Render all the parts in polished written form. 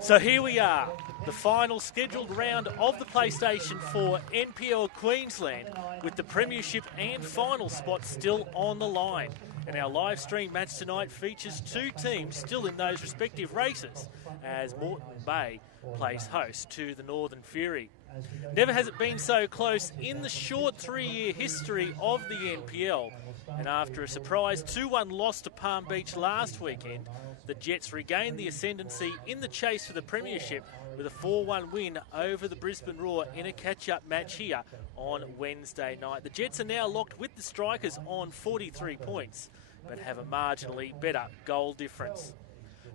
So here we are, the final scheduled round of the PlayStation 4 NPL Queensland, with the premiership and final spots still on the line. And our live stream match tonight features two teams still in those respective races, as Moreton Bay plays host to the Northern Fury. Never has it been so close in the short 3-year history of the NPL. And after a surprise 2-1 loss to Palm Beach last weekend, the Jets regained the ascendancy in the chase for the premiership with a 4-1 win over the Brisbane Roar in a catch-up match here on Wednesday night. The Jets are now locked with the Strikers on 43 points, but have a marginally better goal difference.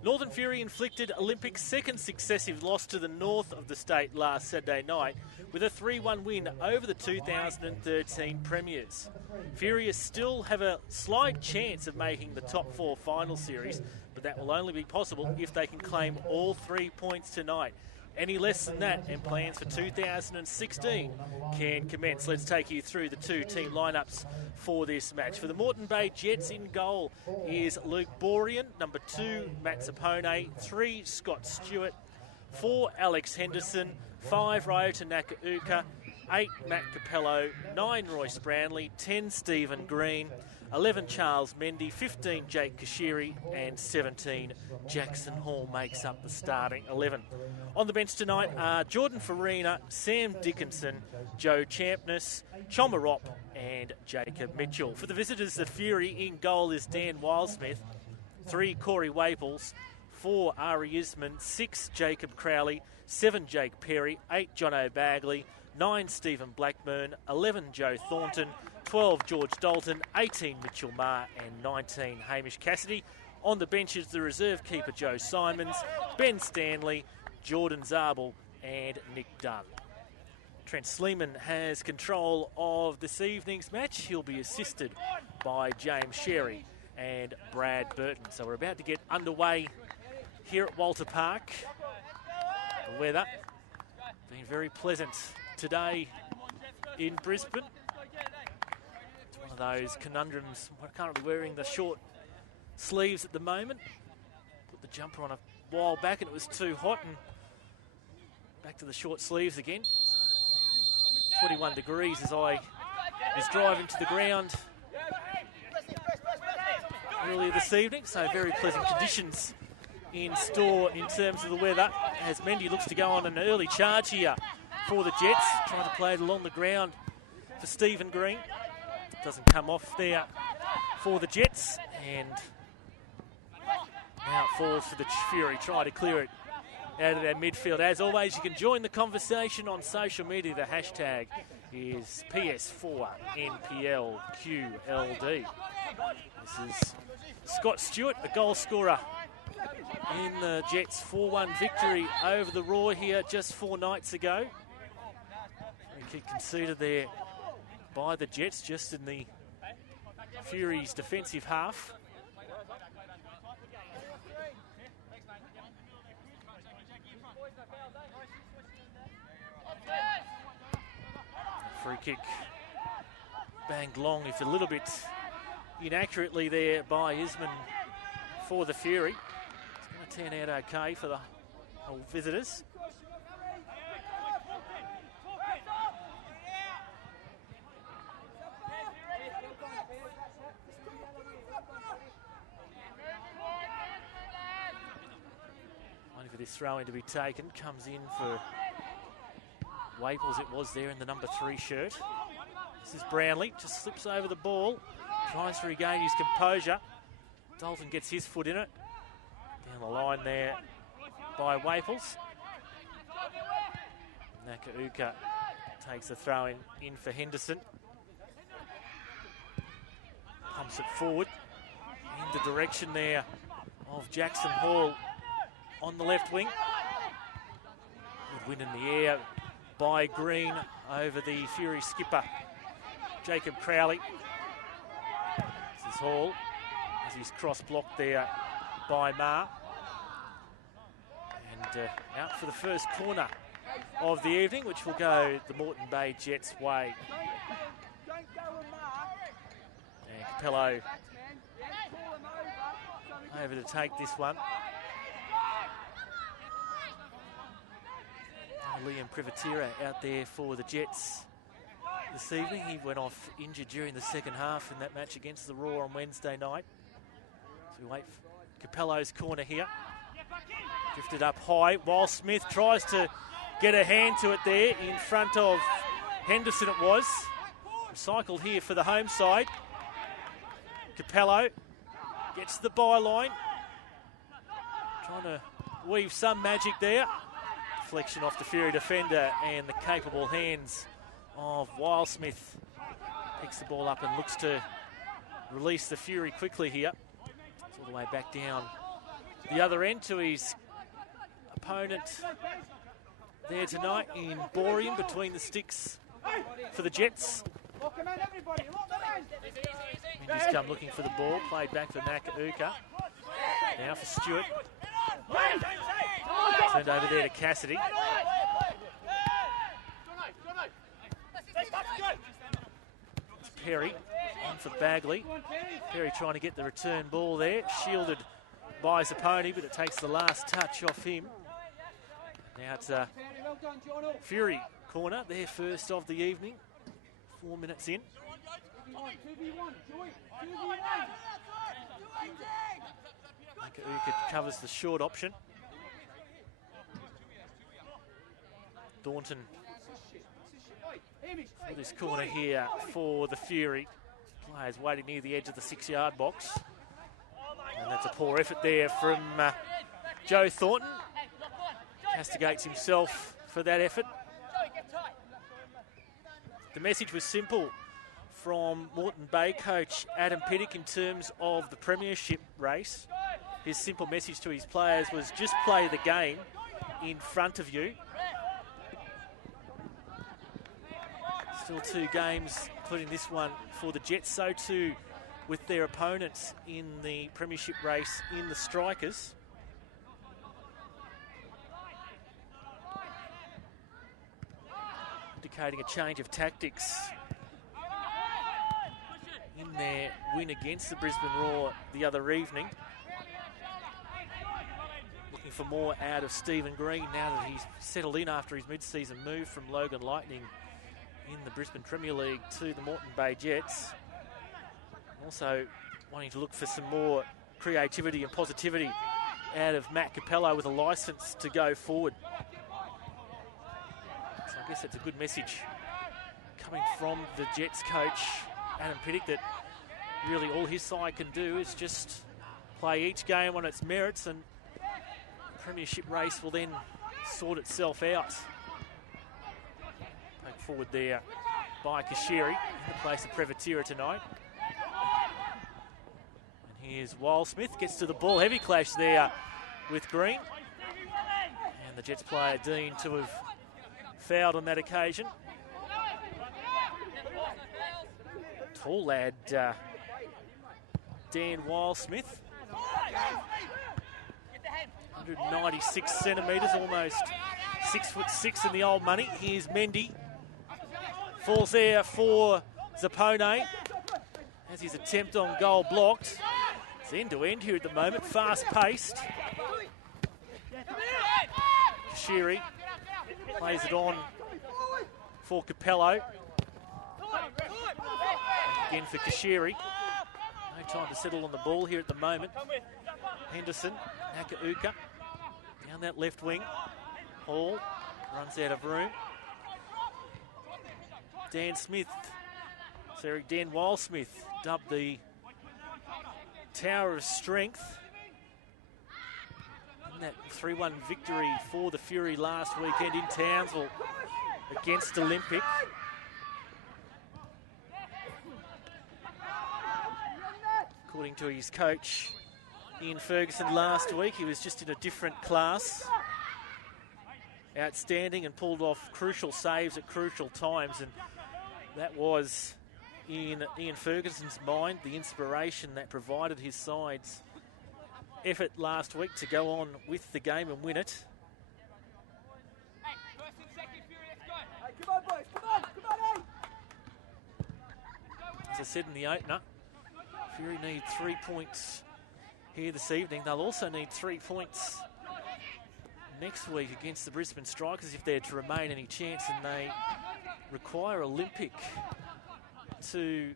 Northern Fury inflicted Olympics' second successive loss to the north of the state last Saturday night with a 3-1 win over the 2013 Premiers. Furious still have a slight chance of making the top 4 final series, but that will only be possible if they can claim all 3 points tonight. Any less than that, and plans for 2016 can commence. Let's take you through the two team lineups for this match. For the Moreton Bay Jets, in goal is Luke Borean, number 2, Matt Sapone, 3, Scott Stewart, 4, Alex Henderson, 5, Ryota Nakauka, 8, Matt Capello, 9, Royce Brownlee, 10, Stephen Green, 11, Charles Mendy, 15, Jake Kashiri, and 17, Jackson Hall makes up the starting 11. On the bench tonight are Jordan Farina, Sam Dickinson, Joe Champness, Chomarop, and Jacob Mitchell. For the visitors, the Fury, in goal is Dan Wildsmith, 3, Corey Waples, 4, Ari Isman, 6, Jacob Crowley, 7, Jake Perry, 8, John O'Bagley, 9, Stephen Blackburn, 11, Joe Thornton, 12, George Dalton, 18, Mitchell Marr, and 19, Hamish Cassidy. On the bench is the reserve keeper, Joe Simons, Ben Stanley, Jordan Zabel, and Nick Dunn. Trent Sleeman has control of this evening's match. He'll be assisted by James Sherry and Brad Burton. So we're about to get underway here at Walter Park. The weather been very pleasant today in Brisbane. It's one of those conundrums. We're currently wearing the short sleeves at the moment. Put the jumper on a while back and it was too hot, and back to the short sleeves again. 21 degrees as I was driving to the ground earlier this evening, so very pleasant conditions in store in terms of the weather, as Mendy looks to go on an early charge here for the Jets, trying to play it along the ground for Stephen Green. Doesn't come off there for the Jets, and now it falls for the Fury, trying to clear it out of their midfield. As always, you can join the conversation on social media. The hashtag is PS4NPLQLD. This is Scott Stewart, a goal scorer in the Jets' 4-1 victory over the Roar here just 4 nights ago. Free kick conceded there by the Jets, just in the Fury's defensive half. Free kick banged long, if a little bit inaccurately there by Isman for the Fury. It's going to turn out okay for the visitors. Only for this throw-in to be taken. Comes in for Waples, it was there in the number 3 shirt. This is Brownlee, just slips over the ball, tries to regain his composure. Dalton gets his foot in it. Down the line there by Waples. Nakauka takes the throw in for Henderson. Pumps it forward in the direction there of Jackson Hall on the left wing. Good win in the air by Green over the Fury skipper, Jacob Crowley. This is Hall as he's cross-blocked there by Marr. And out for the first corner of the evening, which will go the Moreton Bay Jets' way. And Capello over to take this one. Liam Privatera out there for the Jets this evening. He went off injured during the second half in that match against the Raw on Wednesday night. So we wait for Capello's corner here. Drifted up high while Smith tries to get a hand to it there in front of Henderson it was. Recycled here for the home side. Capello gets the byline. Trying to weave some magic there. Deflection off the Fury defender and the capable hands of Wildsmith. Picks the ball up and looks to release the Fury quickly here. It's all the way back down the other end to his opponent there tonight in Borean between the sticks for the Jets. Mendy's come looking for the ball, played back for Nakauka. Now for Stewart. Turned over there to Cassidy. It's Perry on for Bagley. Perry trying to get the return ball there. Shielded by Zapponi, but it takes the last touch off him. Now it's a Fury corner, their first of the evening. 4 minutes in. Nakauka covers the short option. Thornton for this corner here for the Fury. Players waiting near the edge of the 6-yard box. And that's a poor effort there from Joe Thornton. Castigates himself for that effort. The message was simple from Moreton Bay coach Adam Pittock in terms of the premiership race. His simple message to his players was just play the game in front of you. Still 2 games, including this one for the Jets. So too with their opponents in the premiership race in the Strikers. Indicating a change of tactics in their win against the Brisbane Roar the other evening. Looking for more out of Stephen Green now that he's settled in after his mid-season move from Logan Lightning in the Brisbane Premier League to the Moreton Bay Jets. Also wanting to look for some more creativity and positivity out of Matt Capello with a licence to go forward. So I guess that's a good message coming from the Jets coach, Adam Pittock, that really all his side can do is just play each game on its merits, and the premiership race will then sort itself out. Take forward there by Kashiri in the place of Privatera tonight. And here's Wildsmith, gets to the ball, heavy clash there with Green. And the Jets player Dean to have fouled on that occasion. Tall lad, Dan Wildsmith. 196 centimetres, almost 6'6" in the old money. Here's Mendy. Falls there for Zappone. Has his attempt on goal blocked. It's end-to-end here at the moment, fast-paced. Kashiri plays it on for Capello. Again for Kashiri. No time to settle on the ball here at the moment. Henderson, Nakauka, down that left wing. Hall runs out of room. Dan Wildsmith, dubbed the Tower of Strength in that 3-1 victory for the Fury last weekend in Townsville against Olympic. According to his coach, Ian Ferguson, last week, he was just in a different class. Outstanding and pulled off crucial saves at crucial times, and that was, in Ian Ferguson's mind, the inspiration that provided his side's effort last week to go on with the game and win it. As I said in the opener, Fury need 3 points here this evening. They'll also need 3 points next week against the Brisbane Strikers if they're to remain any chance, and they require Olympic to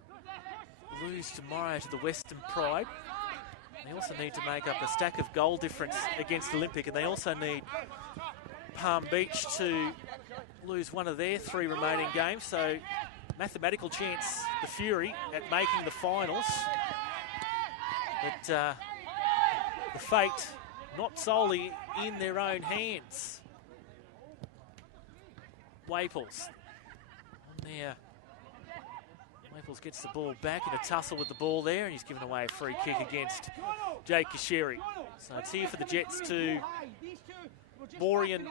lose tomorrow to the Western Pride. They also need to make up a stack of goal difference against Olympic, and they also need Palm Beach to lose one of their 3 remaining games. So mathematical chance, the Fury, at making the finals. But the fate not solely in their own hands. Waples on there. Waples gets the ball back in a tussle with the ball there, and he's given away a free kick against Jake Kashiri. So it's here for the Jets to Moreton,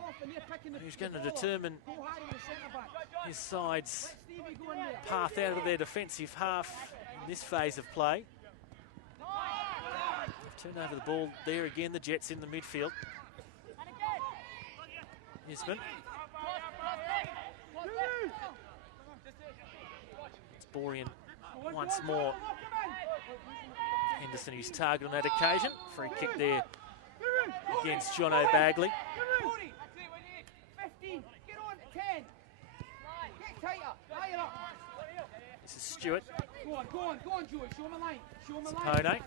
who's going to determine his side's path out of their defensive half in this phase of play. They've turned over the ball there again, the Jets in the midfield. Isman. It's Borean once more. Henderson, his target on that occasion. Free kick there against Jono Bagley. This is Stewart. Sapone.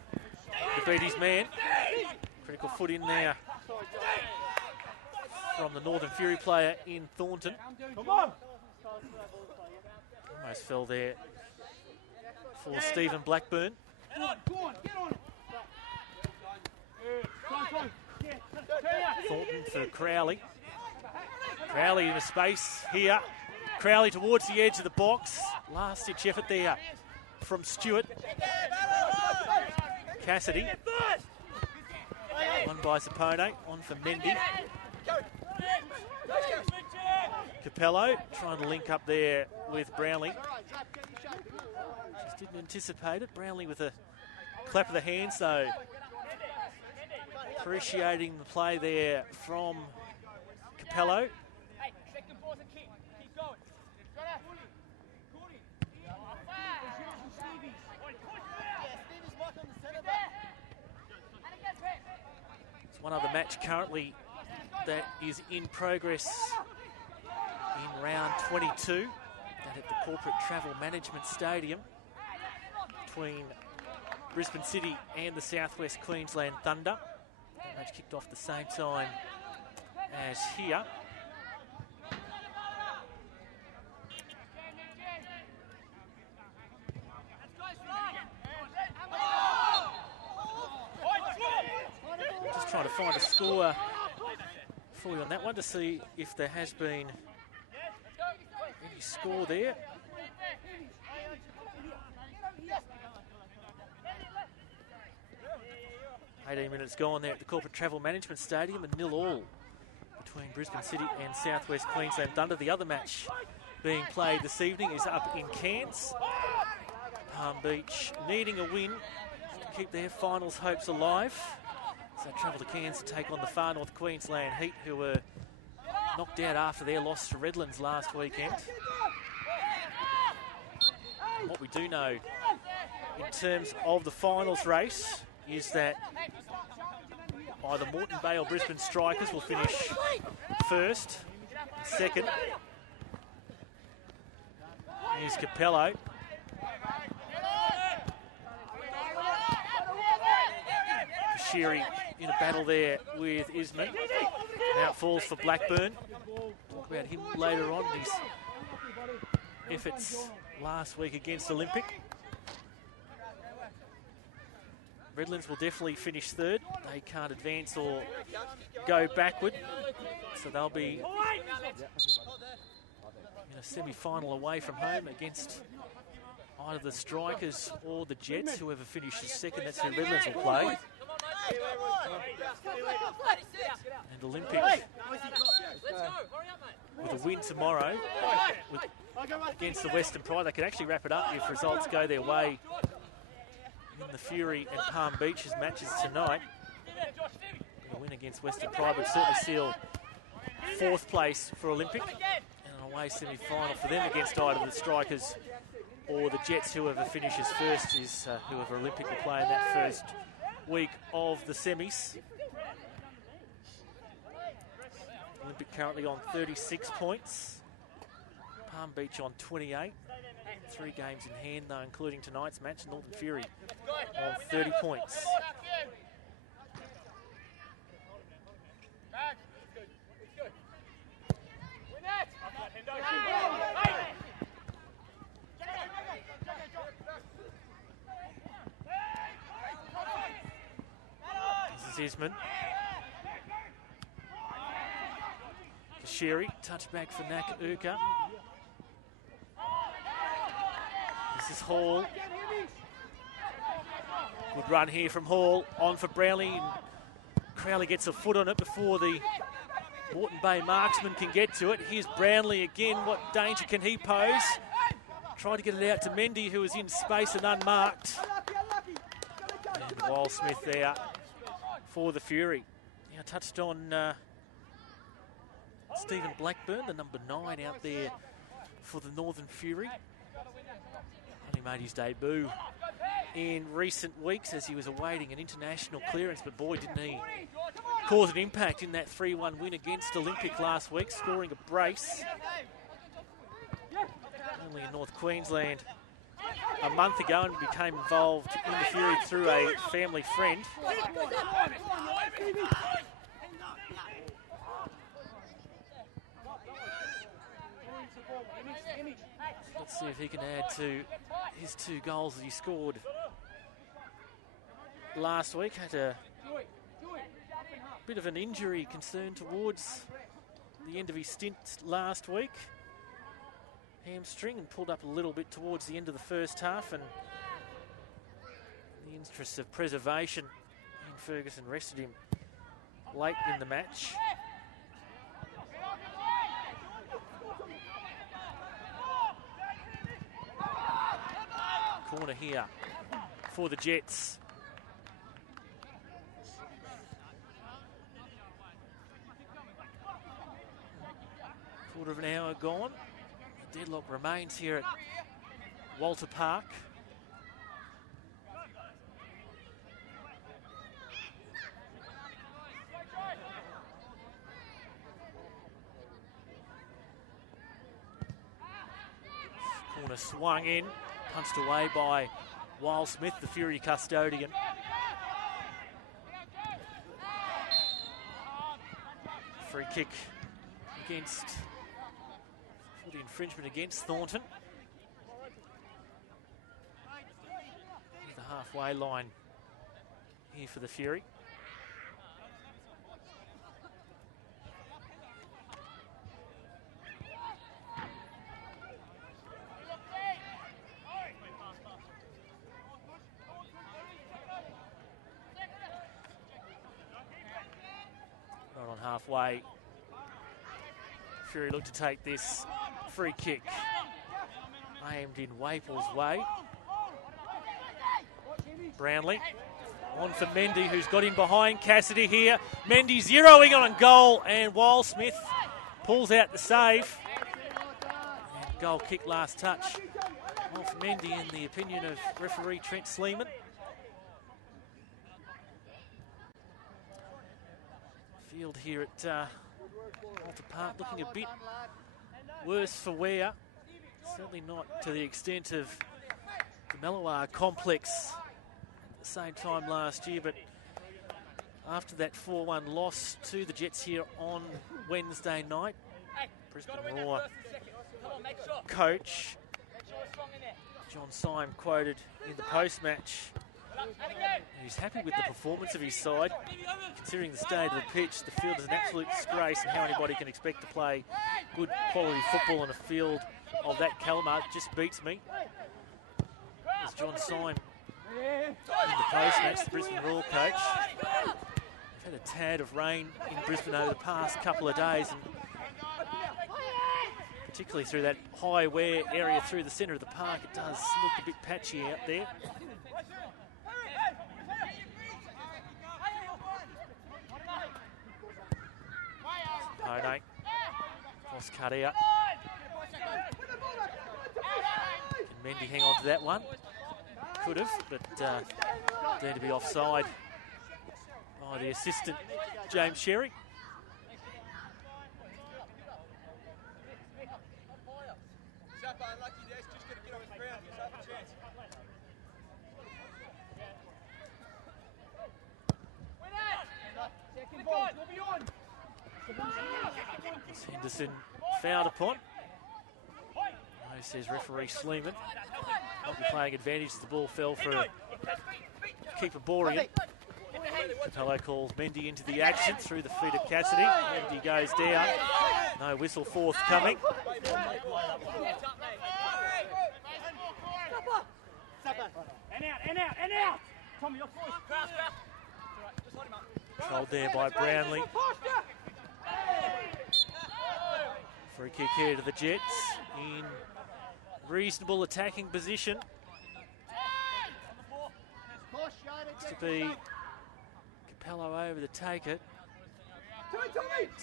Defeat his man. Critical foot in there from the Northern Fury player in Thornton. Almost fell there for Stephen Blackburn. Thornton for Crowley. Crowley in a space here. Crowley towards the edge of the box. Last-ditch effort there from Stewart. Cassidy. One by Sapone. On for Mendy. Capello trying to link up there with Brownlee. Just didn't anticipate it. Brownlee with a clap of the hands, though. Appreciating the play there from Capello. It's one other match currently that is in progress in round 22, that at the Corporate Travel Management Stadium between Brisbane City and the Southwest Queensland Thunder. That match kicked off the same time as here. Just trying to find a score for you on that one to see if there has been any score there. $18 minutes gone there at the Corporate Travel Management Stadium, and 0-0 between Brisbane City and Southwest Queensland Thunder. The other match being played this evening is up in Cairns. Palm Beach needing a win to keep their finals hopes alive. So they travel to Cairns to take on the Far North Queensland Heat, who were knocked out after their loss to Redlands last weekend. And what we do know in terms of the finals race is that either Moreton Bay or Brisbane Strikers will finish first, second. Here's Capello. Kashiri in a battle there with Isman. Now it falls for Blackburn. Talk about him later on, his efforts last week against Olympic. Redlands will definitely finish third. They can't advance or go backward, so they'll be in a semi-final away from home against either the Strikers or the Jets. Whoever finishes second, that's who Redlands will play. And Olympic, with a win tomorrow against the Western Pride, they could actually wrap it up if results go their way in the Fury and Palm Beach's matches tonight. A win against Western Pride would certainly seal fourth place for Olympic, and an away semi-final for them against either the Strikers or the Jets. Whoever finishes first is whoever Olympic will play in that first week of the semis. Olympic currently on 36 points. Palm Beach on 28. 3 games in hand, though, including tonight's match. Northern Fury on 30 points. This is Isman. Sherry, touchback for Naka-Urka. This is Hall. Good run here from Hall. On for Brownlee. Crowley gets a foot on it before the Moreton Bay marksman can get to it. Here's Brownlee again. What danger can he pose? Tried to get it out to Mendy, who was in space and unmarked. And Wildsmith there for the Fury. Now touched on Stephen Blackburn, the number 9 out there for the Northern Fury. Only made his debut in recent weeks as he was awaiting an international clearance, but boy, didn't he cause an impact in that 3-1 win against Olympic last week, scoring a brace. Only in North Queensland a month ago and became involved in the Fury through a family friend. Let's see if he can add to his 2 goals that he scored last week. Had a bit of an injury concern towards the end of his stint last week. Hamstring, and pulled up a little bit towards the end of the first half, and in the interest of preservation, Ian Ferguson rested him late in the match. Corner here for the Jets. Quarter of an hour gone. The deadlock remains here at Walter Park. Corner swung in. Punched away by Wildsmith, the Fury custodian. Free kick against, for the infringement against Thornton. The halfway line here for the Fury. Halfway. Fury look to take this free kick. Aimed in Waple's way. Brownlee on for Mendy, who's got in behind Cassidy here. Mendy zeroing on goal, and Wildsmith pulls out the save. And goal kick last touch off Mendy, in the opinion of referee Trent Sleeman. Field here at Walter Park looking a bit worse for wear. Certainly not to the extent of the Mellowar complex at the same time last year, but after that 4-1 loss to the Jets here on Wednesday night, Brisbane Roar coach John Syme quoted in the post-match, he's happy with the performance of his side. Considering the state of the pitch, the field is an absolute disgrace, and how anybody can expect to play good quality football on a field of that calibre just beats me. As John Syme in the post-match, the Brisbane Roar coach. They've had a tad of rain in Brisbane over the past couple of days, and particularly through that high wear area through the centre of the park, it does look a bit patchy out there. Pone, cross cut out. Can Mendy hang on to that one? Could have, but deemed to be offside by the assistant, James Sherry. Henderson fouled upon. No, says referee Sleeman. Not be playing advantage as the ball fell for keeper Borean. Capello calls Mendy into the action through the feet of Cassidy. Mendy goes down. No whistle forthcoming. And out. Tommy, your force. Controlled there by Brownlee. Free kick here to the Jets in reasonable attacking position. Looks to be Capello over to take it.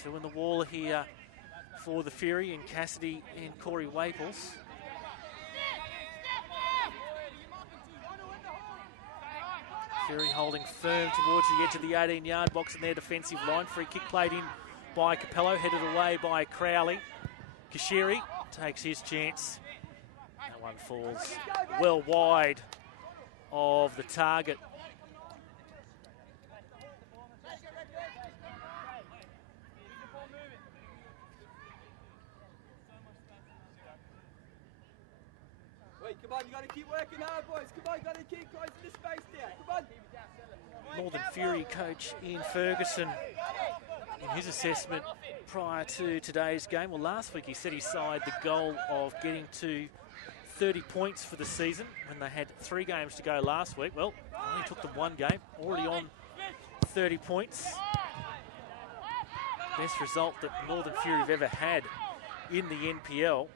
Two in the wall here for the Fury, and Cassidy and Corey Waples. Fury holding firm towards the edge of the 18-yard box in their defensive line. Free kick played in by Capello, headed away by Crowley. Kashiri takes his chance. That one falls well wide of the target. Come on, you got to keep working hard, boys. Come on, you got to keep closing the space there. Come on. Northern Fury coach Ian Ferguson, in his assessment prior to today's game, well, last week he set aside the goal of getting to 30 points for the season when they had 3 games to go last week. Well, only took them 1 game, already on 30 points. Best result that Northern Fury have ever had in the NPL.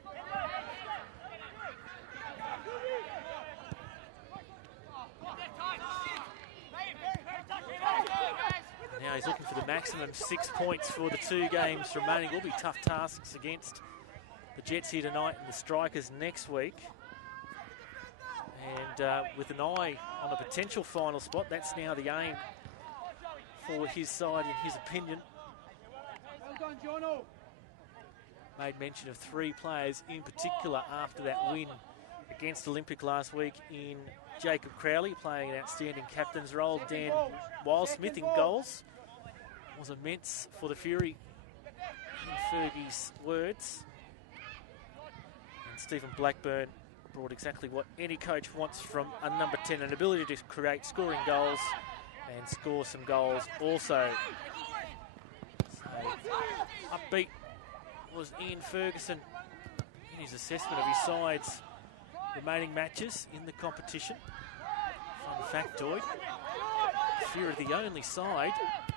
Now he's looking for the maximum 6 points for the 2 games remaining. Will be tough tasks against the Jets here tonight and the Strikers next week. And with an eye on a potential final spot, that's now the aim for his side, in his opinion. Well done, Jono. Made mention of 3 players in particular after that win against Olympic last week in Jacob Crowley, playing an outstanding captain's role. Dan Wildsmith in goals was immense for the Fury, in Fergie's words. And Stephen Blackburn brought exactly what any coach wants from a number 10, an ability to create scoring goals and score some goals also. So, upbeat was Ian Ferguson in his assessment of his side's remaining matches in the competition. Fun factoid, Fury are the only side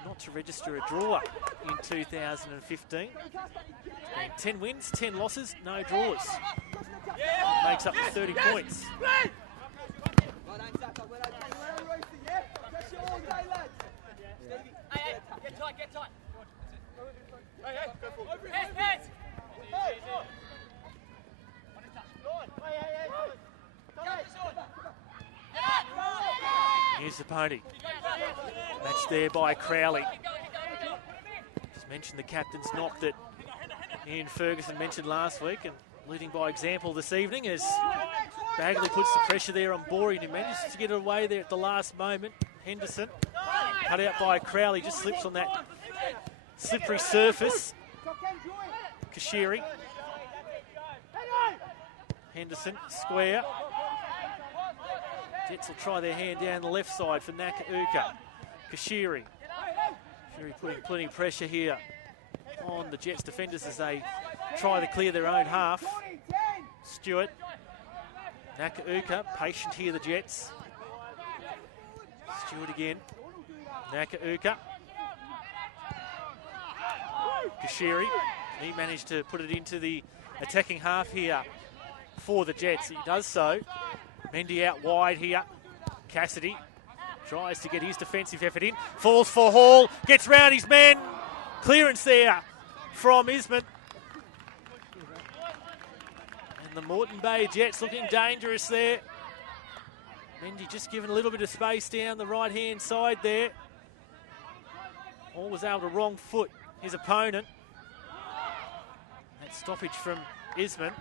not to register a draw in 2015. It's been 10 wins, 10 losses, no draws. Makes up 30 points. Get tight. Here's the pony. Matched there by Crowley. Just mentioned the captain's knock that Ian Ferguson mentioned last week, and leading by example this evening as Bagley puts the pressure there on Borean, who manages to get it away there at the last moment. Henderson, cut out by Crowley, just slips on that slippery surface. Kashiri. Henderson, square. Jets will try their hand down the left side for Nakauka. Kashiri. Fury putting plenty of pressure here on the Jets defenders as they try to clear their own half. Stewart. Nakauka, patient here, the Jets. Stewart again. Nakauka. Kashiri. He managed to put it into the attacking half here for the Jets. He does so. Mendy out wide here. Cassidy tries to get his defensive effort in. Falls for Hall. Gets round his man. Clearance there from Isman. And the Moreton Bay Jets looking dangerous there. Mendy just given a little bit of space down the right-hand side there. was able to wrong foot his opponent. That stoppage from Isman,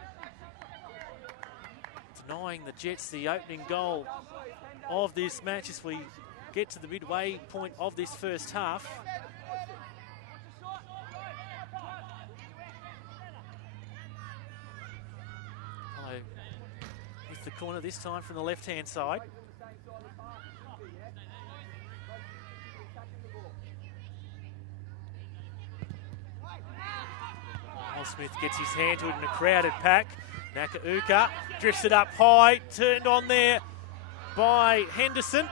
denying the Jets the opening goal of this match as we get to the midway point of this first half. Hello, with the corner this time from the left-hand side. Smith gets his hand to it in a crowded pack. Nakauka drifts it up high, turned on there by Henderson.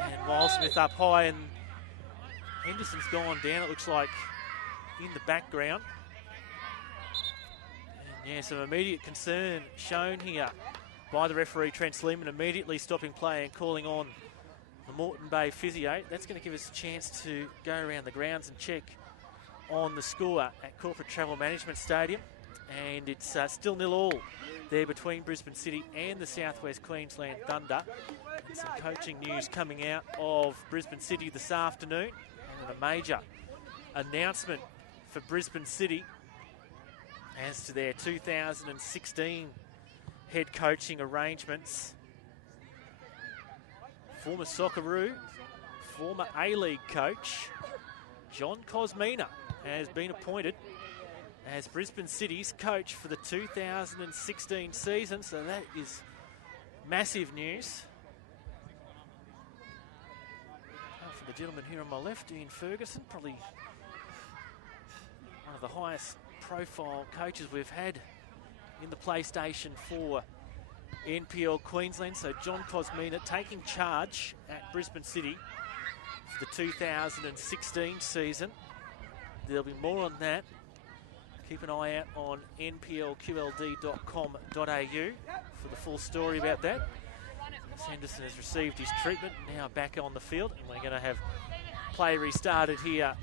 And Wildsmith up high, and Henderson's gone down, it looks like, in the background. And yeah, some immediate concern shown here by the referee, Trent Sleeman, immediately stopping play and calling on the Moreton Bay physio. That's going to give us a chance to go around the grounds and check on the score at Corporate Travel Management Stadium, and it's still 0-0 there between Brisbane City and the Southwest Queensland Thunder. And some coaching news coming out of Brisbane City this afternoon, and a major announcement for Brisbane City as to their 2016 head coaching arrangements. Former Socceroo, former A-League coach John Cosmina has been appointed as Brisbane City's coach for the 2016 season, so that is massive news. For the gentleman here on my left, Ian Ferguson, probably one of the highest profile coaches we've had in the PlayStation 4 NPL Queensland. So John Cosmina taking charge at Brisbane City for the 2016 season. There'll be more on that. Keep an eye out on nplqld.com.au for the full story about that. As Henderson has received his treatment, now back on the field, and we're going to have play restarted here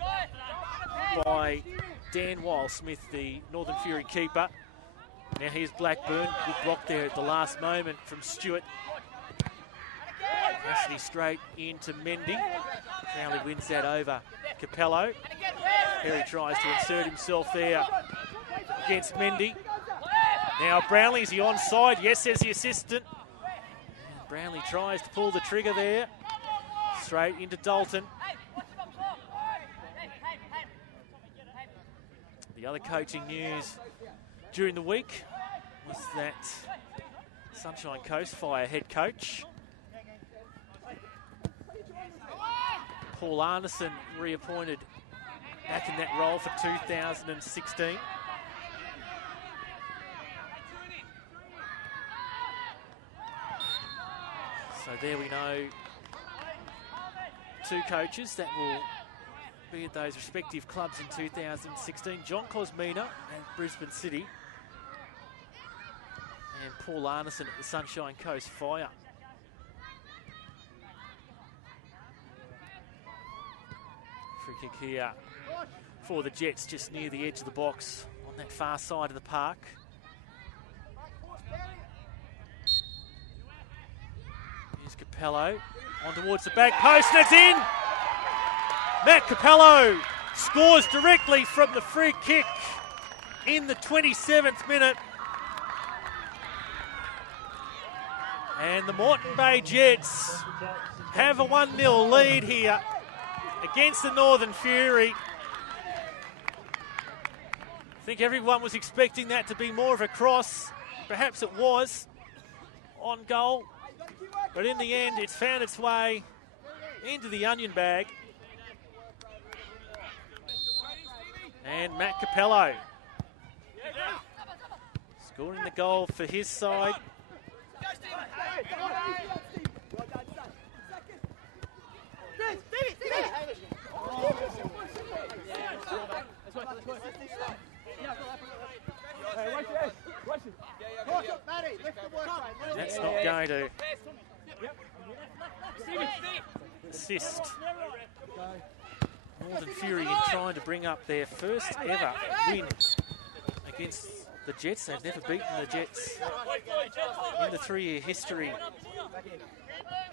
by Dan Wildsmith, the Northern Fury keeper. Now here's Blackburn, good block there at the last moment from Stewart. Cassidy straight into Mendy. Crowley wins that over Capello. Perry tries to insert himself there against Mendy. Now Brownlee, is he onside? Yes, says the assistant. And Brownlee tries to pull the trigger there. Straight into Dalton. The other coaching news during the week was that Sunshine Coast Fire head coach Paul Arneson reappointed back in that role for 2016. So there we know two coaches that will be at those respective clubs in 2016. John Cosmina at Brisbane City and Paul Arneson at the Sunshine Coast Fire. Free kick here for the Jets, just near the edge of the box on that far side of the park. Here's Capello on towards the back post, and it's in! Matt Capello scores directly from the free kick in the 27th minute. And the Moreton Bay Jets have a 1-0 lead here against the Northern Fury. I think everyone was expecting that to be more of a cross. Perhaps it was on goal. But in the end, it's found its way into the onion bag. And Matt Capello scoring the goal for his side. That's not going to assist Northern Fury in trying to bring up their first ever win against the Jets. They've never beaten the Jets in the 3-year history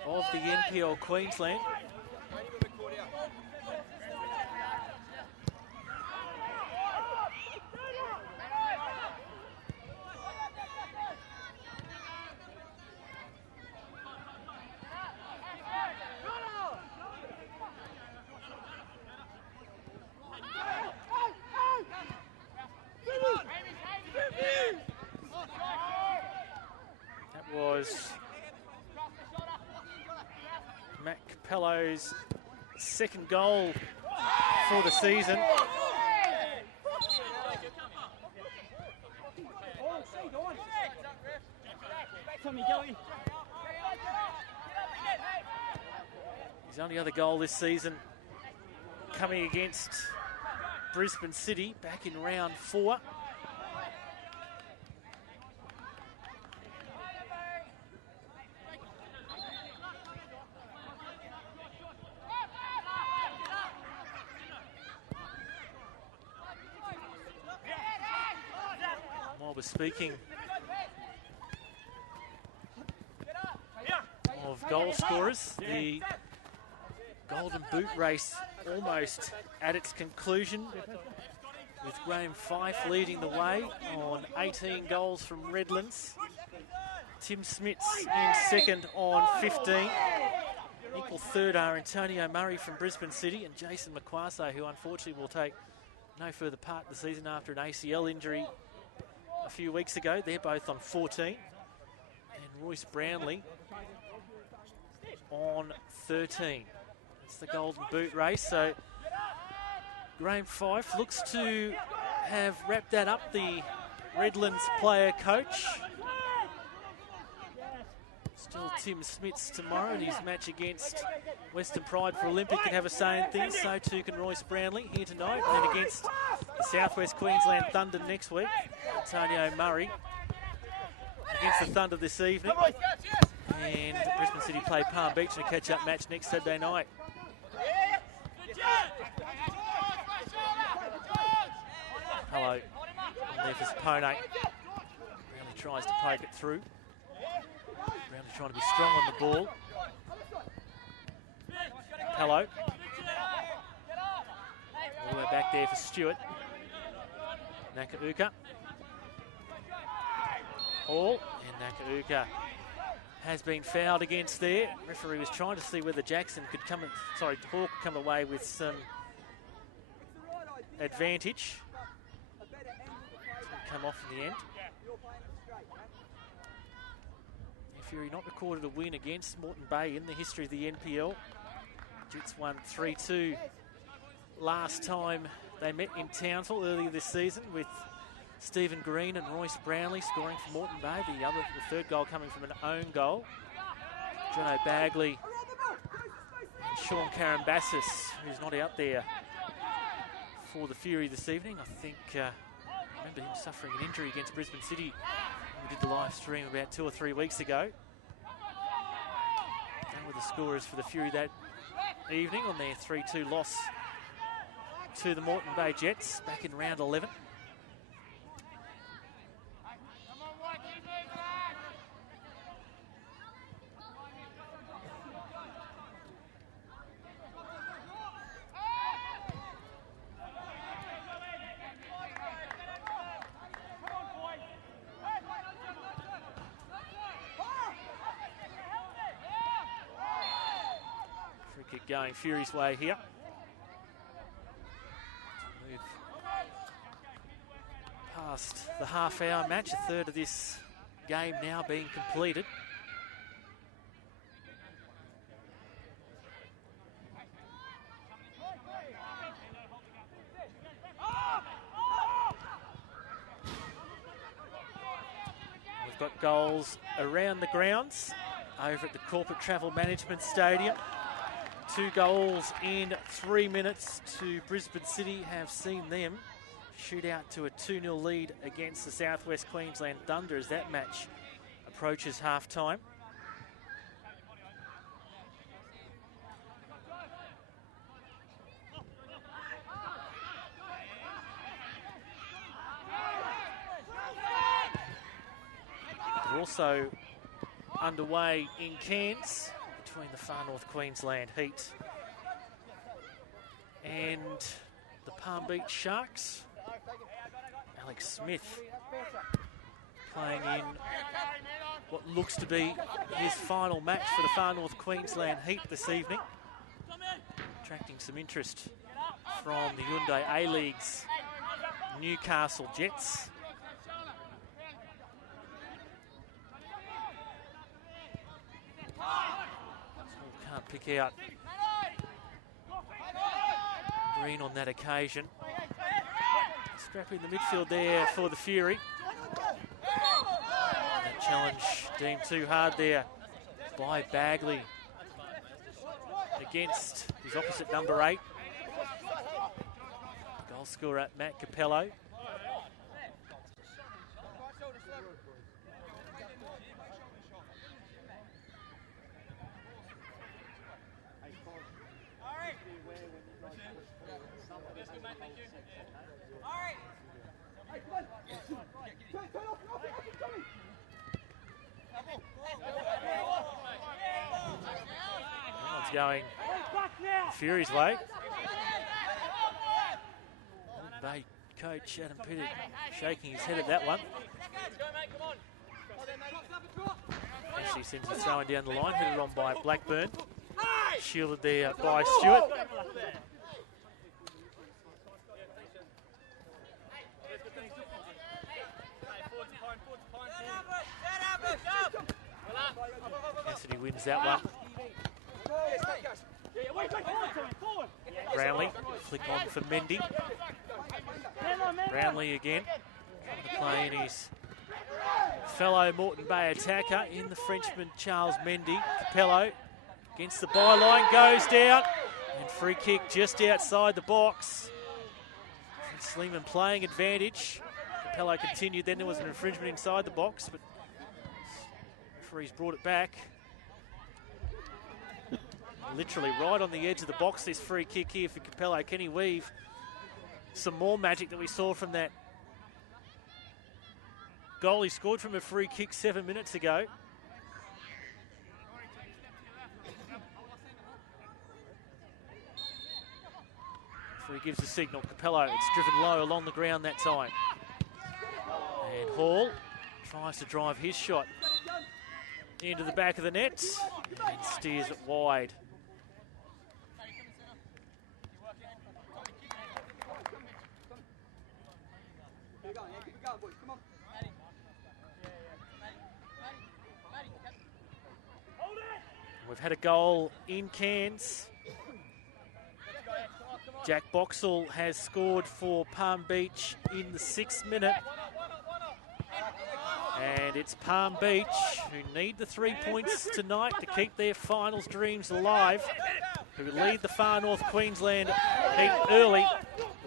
of the NPL Queensland. Pello's second goal for the season. His only other goal this season coming against Brisbane City back in round 4. While we're speaking of goal scorers, the Golden Boot race almost at its conclusion, with Graham Fife leading the way on 18 goals from Redlands. Tim Smits in second on 15. Equal third are Antonio Murray from Brisbane City and Jason McQuarso, who unfortunately will take no further part of the season after an ACL injury a few weeks ago. They're both on 14. And Royce Brownlee on 13. It's the Golden Boot race. So Graham Fife looks to have wrapped that up, the Redlands player coach. Still Tim Smits tomorrow in his match against Western Pride for Olympic can have a say in things. So too can Royce Brownlee here tonight. And then against the Southwest Queensland Thunder next week, Antonio Murray against the Thunder this evening. And Brisbane City play Palm Beach in a catch-up match next Saturday night. Hello on there for Sapone. Brownlee tries to poke it through. Brownlee trying to be strong on the ball. Hello. All the way back there for Stewart. Nakauka. Hall, and Nakauka has been fouled against there. Referee was trying to see whether Jackson could come, Hall could come away with some advantage. Come off in the end. Fury not recorded a win against Moreton Bay in the history of the NPL. Jets won 3-2 last time they met in Townsville earlier this season, with Stephen Green and Royce Brownlee scoring for Moreton Bay, the third goal coming from an own goal. Jono Bagley and Sean Karambassis, who's not out there for the Fury this evening. I think, I remember him suffering an injury against Brisbane City. We did the live stream about 2 or 3 weeks ago. And with the scorers for the Fury that evening on their 3-2 loss to the Moreton Bay Jets back in round 11. Going Fury's way here. Move past the half-hour match, a third of this game now being completed. We've got goals around the grounds over at the Corporate Travel Management Stadium. 2 goals in 3 minutes to Brisbane City have seen them shoot out to a 2-0 lead against the Southwest Queensland Thunder as that match approaches half-time. They're also underway in Cairns between the Far North Queensland Heat and the Palm Beach Sharks. Alex Smith playing in what looks to be his final match for the Far North Queensland Heat this evening, attracting some interest from the Hyundai A-League's Newcastle Jets. Can't pick out Green on that occasion. Scrappy in the midfield there for the Fury. That challenge deemed too hard there by Bagley against his opposite number 8. Goal scorer Matt Capello. Going Fury's way. Bay coach Adam Pettit shaking his head at that one. Ashley sends it throwing down the line, headed on by Blackburn. Shielded there by Stewart. Cassidy wins that one. Brownlee, flick on for Mendy. Brownlee again, trying to play in his fellow Moreton Bay attacker in the Frenchman Charles Mendy. Capello against the byline, goes down, and free kick just outside the box. Sleeman playing advantage. Capello continued, then there was an infringement inside the box, but referee's brought it back. Literally right on the edge of the box, this free kick here for Capello. Can he weave some more magic that we saw from that goal he scored from a free kick 7 minutes ago? Free gives the signal. Capello, it's driven low along the ground that time. And Hall tries to drive his shot into the back of the net and steers it wide. We've had a goal in Cairns. Jack Boxall has scored for Palm Beach in the 6th minute. And it's Palm Beach who need the 3 points tonight to keep their finals dreams alive, who lead the Far North Queensland heat early,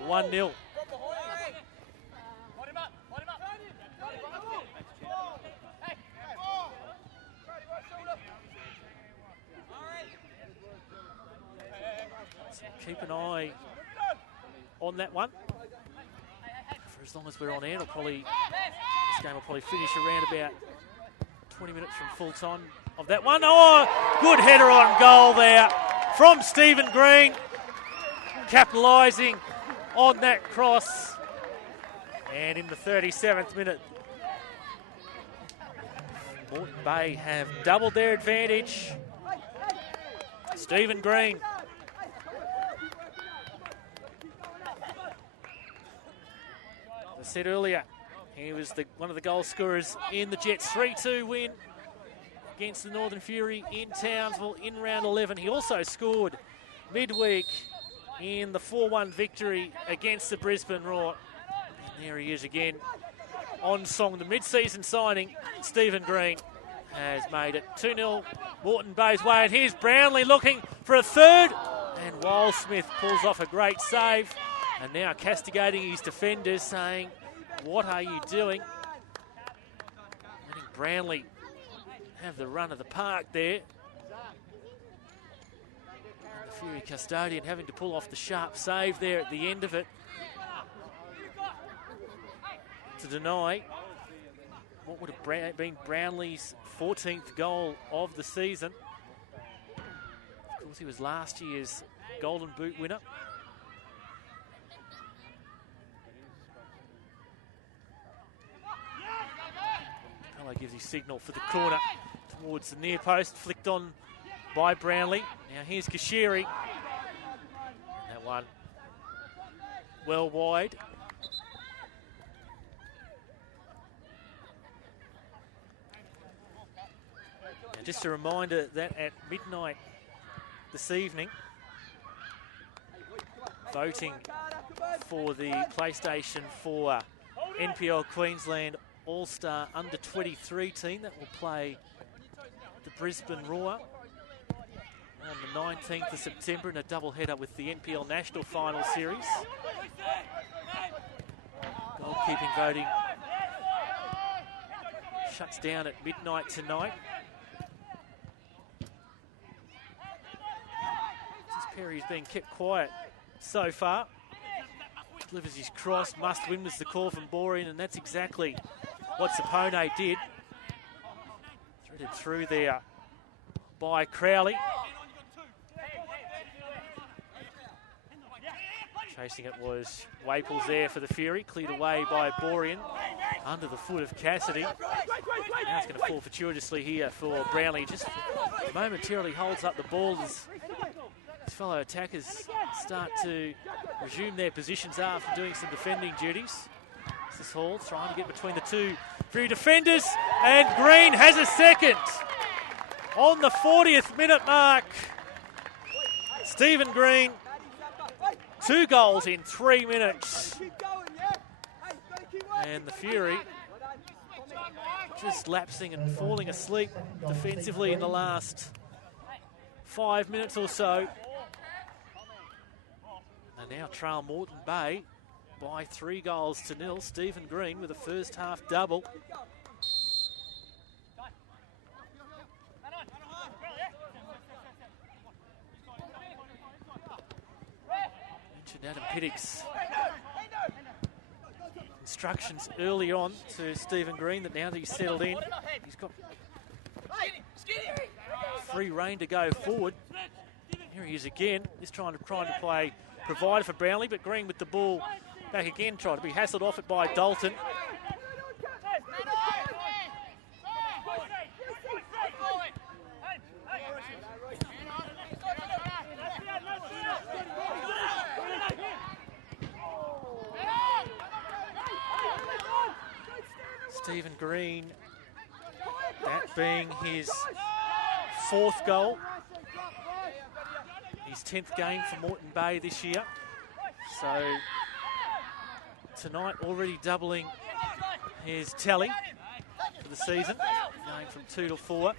1-0. Keep an eye on that one. For as long as we're on air, this game will probably finish around about 20 minutes from full time of that one. Oh, good header on goal there from Stephen Green, capitalising on that cross. And in the 37th minute, Moreton Bay have doubled their advantage. Stephen Green. As I said earlier, he was one of the goal scorers in the Jets' 3-2 win against the Northern Fury in Townsville in round 11. He also scored midweek in the 4-1 victory against the Brisbane Roar. And there he is again on song. The mid-season signing, Stephen Green, has made it 2-0 Moreton Bay's way. And here's Brownlee looking for a third. And Wildsmith pulls off a great save. And now castigating his defenders, saying, what are you doing? Letting Brownlee have the run of the park there. And the Fury custodian having to pull off the sharp save there at the end of it to deny what would have been Brownlee's 14th goal of the season. Of course, he was last year's Golden Boot winner. Gives his signal for the corner towards the near post, flicked on by Brownlee. Now here's Kashiri. That one well wide. And just a reminder that at midnight this evening. Voting for the PlayStation 4 NPL Queensland All-Star Under-23 team that will play the Brisbane Roar on the 19th of September in a double-header with the NPL National Final Series. Goalkeeping voting shuts down at midnight tonight. Perry's been kept quiet so far. Delivers his cross, must win was the call from Borean, and that's exactly what Sapone did. Threaded through there by Crowley. Chasing it was Waples there for the Fury, cleared away by Borean, under the foot of Cassidy. Now it's going to fall fortuitously here for Brownlee. Just momentarily holds up the ball as his fellow attackers start to resume their positions after doing some defending duties. This is Hall trying to get between the two Fury defenders, and Green has a second. On the 40th minute mark, Stephen Green, 2 goals in 3 minutes. And the Fury just lapsing and falling asleep defensively in the last 5 minutes or so. They now trail Moreton Bay by 3 goals to 0. Stephen Green with a first half double. Mentioned Adam Pittick's instructions early on to Stephen Green that now that he's settled in, he's got free rein to go forward. Here he is again, just trying to play provider for Brownlee, but Green with the ball back again, trying to be hassled off it by Dalton. Stephen Green, that being his 4th goal. His 10th game for Moreton Bay this year. So tonight already doubling his tally for the season, going from 2 to 4.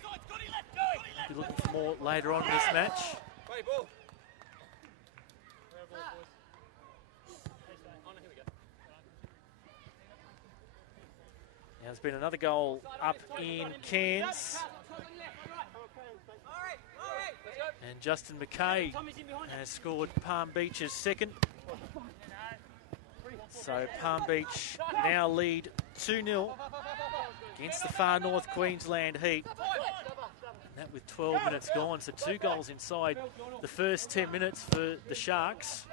Be looking for more later on in this match. Now there's been another goal up in Cairns. And Justin McKay has scored Palm Beach's second. So Palm Beach now lead 2-0 against the Far North Queensland Heat. And that with 12 minutes gone, so 2 goals inside the first 10 minutes for the Sharks.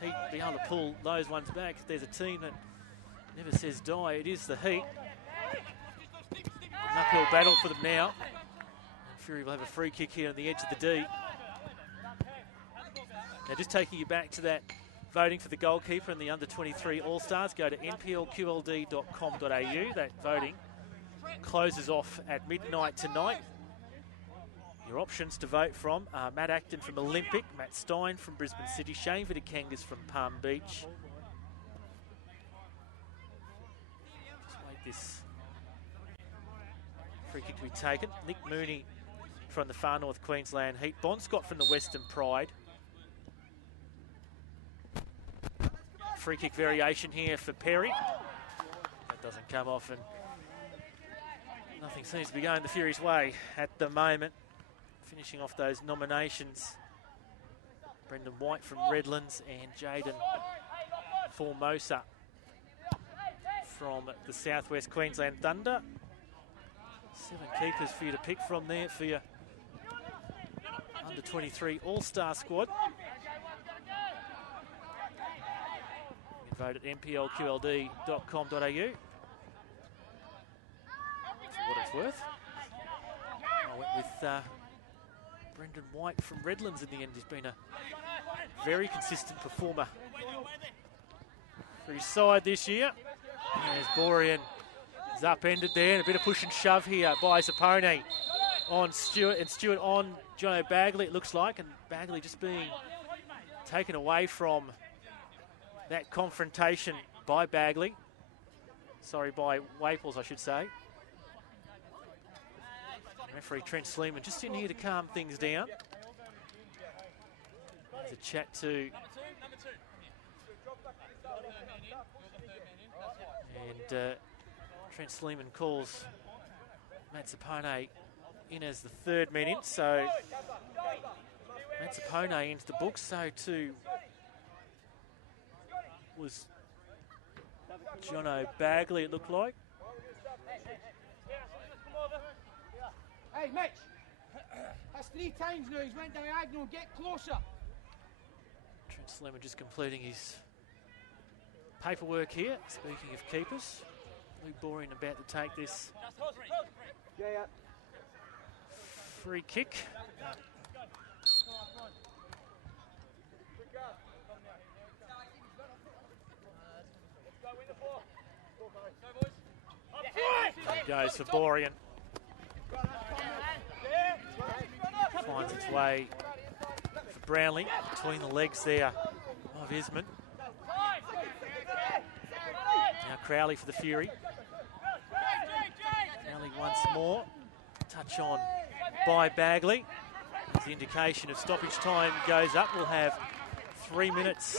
The Heat be able to pull those ones back. If there's a team that never says die, it is the Heat. An uphill battle for them now. Fury will have a free kick here on the edge of the D. Now just taking you back to that voting for the goalkeeper and the under-23 All-Stars, go to nplqld.com.au. That voting closes off at midnight tonight. Your options to vote from are Matt Acton from Olympic, Matt Stein from Brisbane City, Shane Vitikangas from Palm Beach. Just wait this free kick to be taken. Nick Mooney from the Far North Queensland Heat. Bon Scott from the Western Pride. Free kick variation here for Perry. That doesn't come off, and nothing seems to be going the Fury's way at the moment. Finishing off those nominations, Brendan White from Redlands and Jaden Formosa from the Southwest Queensland Thunder. 7 keepers for you to pick from there for your under-23 All-Star squad. You can vote at nplqld.com.au for what it's worth. I went with Brendan White from Redlands in the end. He's been a very consistent performer for his side this year. As Borean is upended there, and a bit of push and shove here by Sapone. on Stewart, and Stewart on Jono Bagley, it looks like, and Bagley just being taken away from that confrontation by Bagley. Sorry, by Waples, I should say. Referee Trent Sleeman just in here to calm things down. To chat to. And Trent Sleeman calls Matt Sapone in as the third man in. So Matt Sapone into the books. So too was Jono Bagley, it looked like. Hey, Mitch. That's 3 times now. He's went diagonal. Get closer. Trent Sleeman just completing his paperwork here. Speaking of keepers, Luke Boring about to take this free kick. He goes for Borean. Finds its way for Brownlee between the legs there of Isman. Now Crowley for the Fury. Crowley once more. Touch on by Bagley. As the indication of stoppage time goes up, we'll have 3 minutes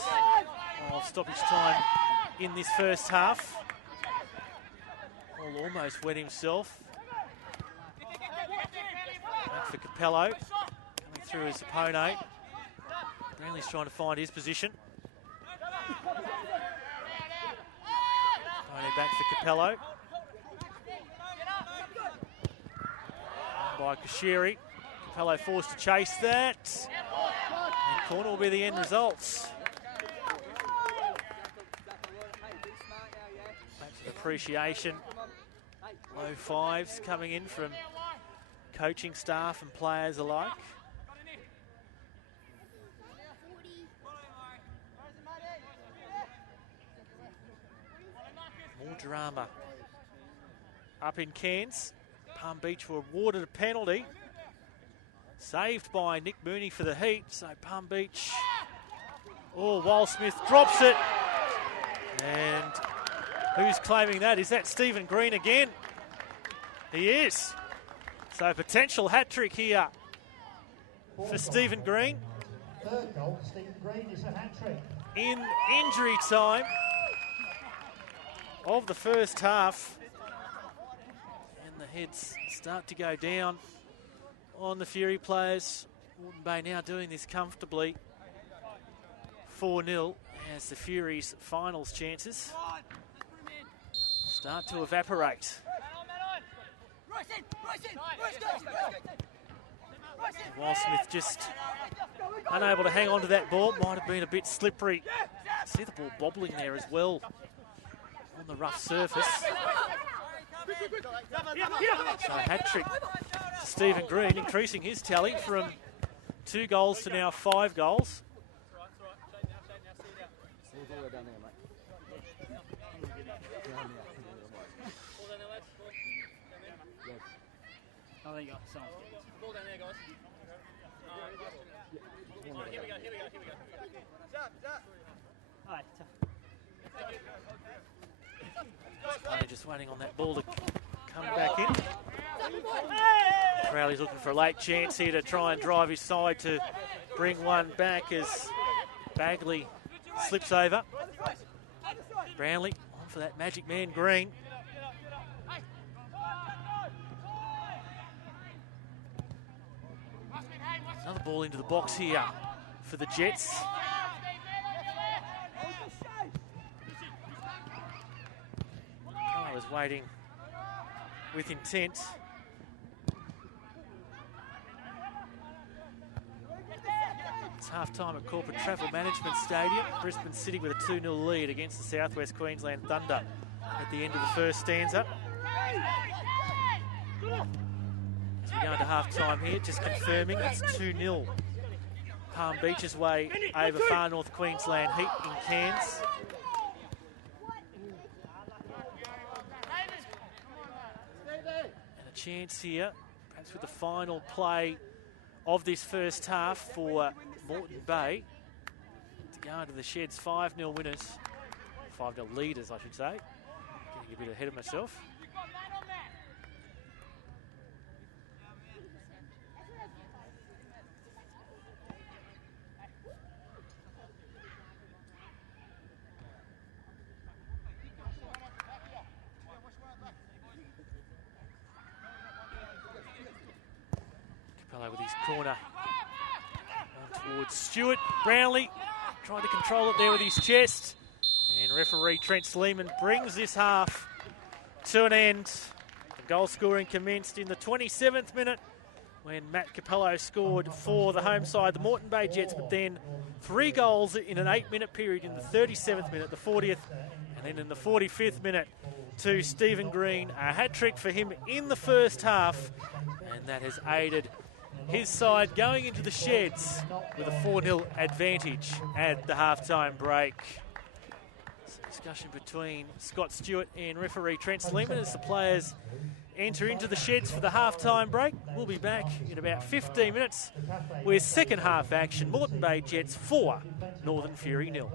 of stoppage time in this first half. All almost wet himself. Back for Capello. Coming through his opponent. Brownlee's trying to find his position. Opponent back for Capello. By Kashiri. Capello forced to chase that. And corner will be the end results. Back to appreciation. Low fives coming in from coaching staff and players alike. More drama up in Cairns. Palm Beach were awarded a penalty. Saved by Nick Mooney for the Heat. So Palm Beach. Oh, Wildsmith drops it. And who's claiming that? Is that Stephen Green again? He is. So potential hat-trick here for Stephen Green. Third goal for Stephen Green is a hat-trick. In injury time of the first half. And the heads start to go down on the Fury players. Moreton Bay now doing this comfortably. 4-0 as the Fury's finals chances start to evaporate. Wildsmith just unable to hang on to that ball. Might have been a bit slippery. See the ball bobbling there as well on the rough surface. So hat-trick to Stephen Green, increasing his tally from 2 goals to now 5 goals. Oh, there you go. Sounds good. Ball down there, guys. Here we go. All right. Just waiting on that ball to come back in. Crowley's looking for a late chance here to try and drive his side to bring one back as Bagley slips over. Brownlee on for that magic man Green. Another ball into the box here for the Jets. I was waiting with intent. It's half-time at Corporate Travel Management Stadium. Brisbane City with a 2-0 lead against the Southwest Queensland Thunder at the end of the first stanza. As we go into half-time here, just confirming it's 2-0. Palm Beach's way over Far North Queensland Heat in Cairns. And a chance here, That's with the final play of this first half for Moreton Bay to go into the sheds 5-0 winners, 5-0 leaders, I should say. Getting a bit ahead of myself. Capello with his corner on towards Stewart. Brownlee trying to control it there with his chest. And referee Trent Sleeman brings this half to an end. The goal scoring commenced in the 27th minute when Matt Capello scored for the home side, the Moreton Bay Jets, but then 3 goals in an 8-minute period in the 37th minute, the 40th, and then in the 45th minute to Stephen Green. A hat-trick for him in the first half, and that has aided his side going into the sheds with a 4-0 advantage at the halftime break. Discussion between Scott Stewart and referee Trent Sleeman as the players enter into the sheds for the halftime break. We'll be back in about 15 minutes with second half action. Moreton Bay Jets 4, Northern Fury 0.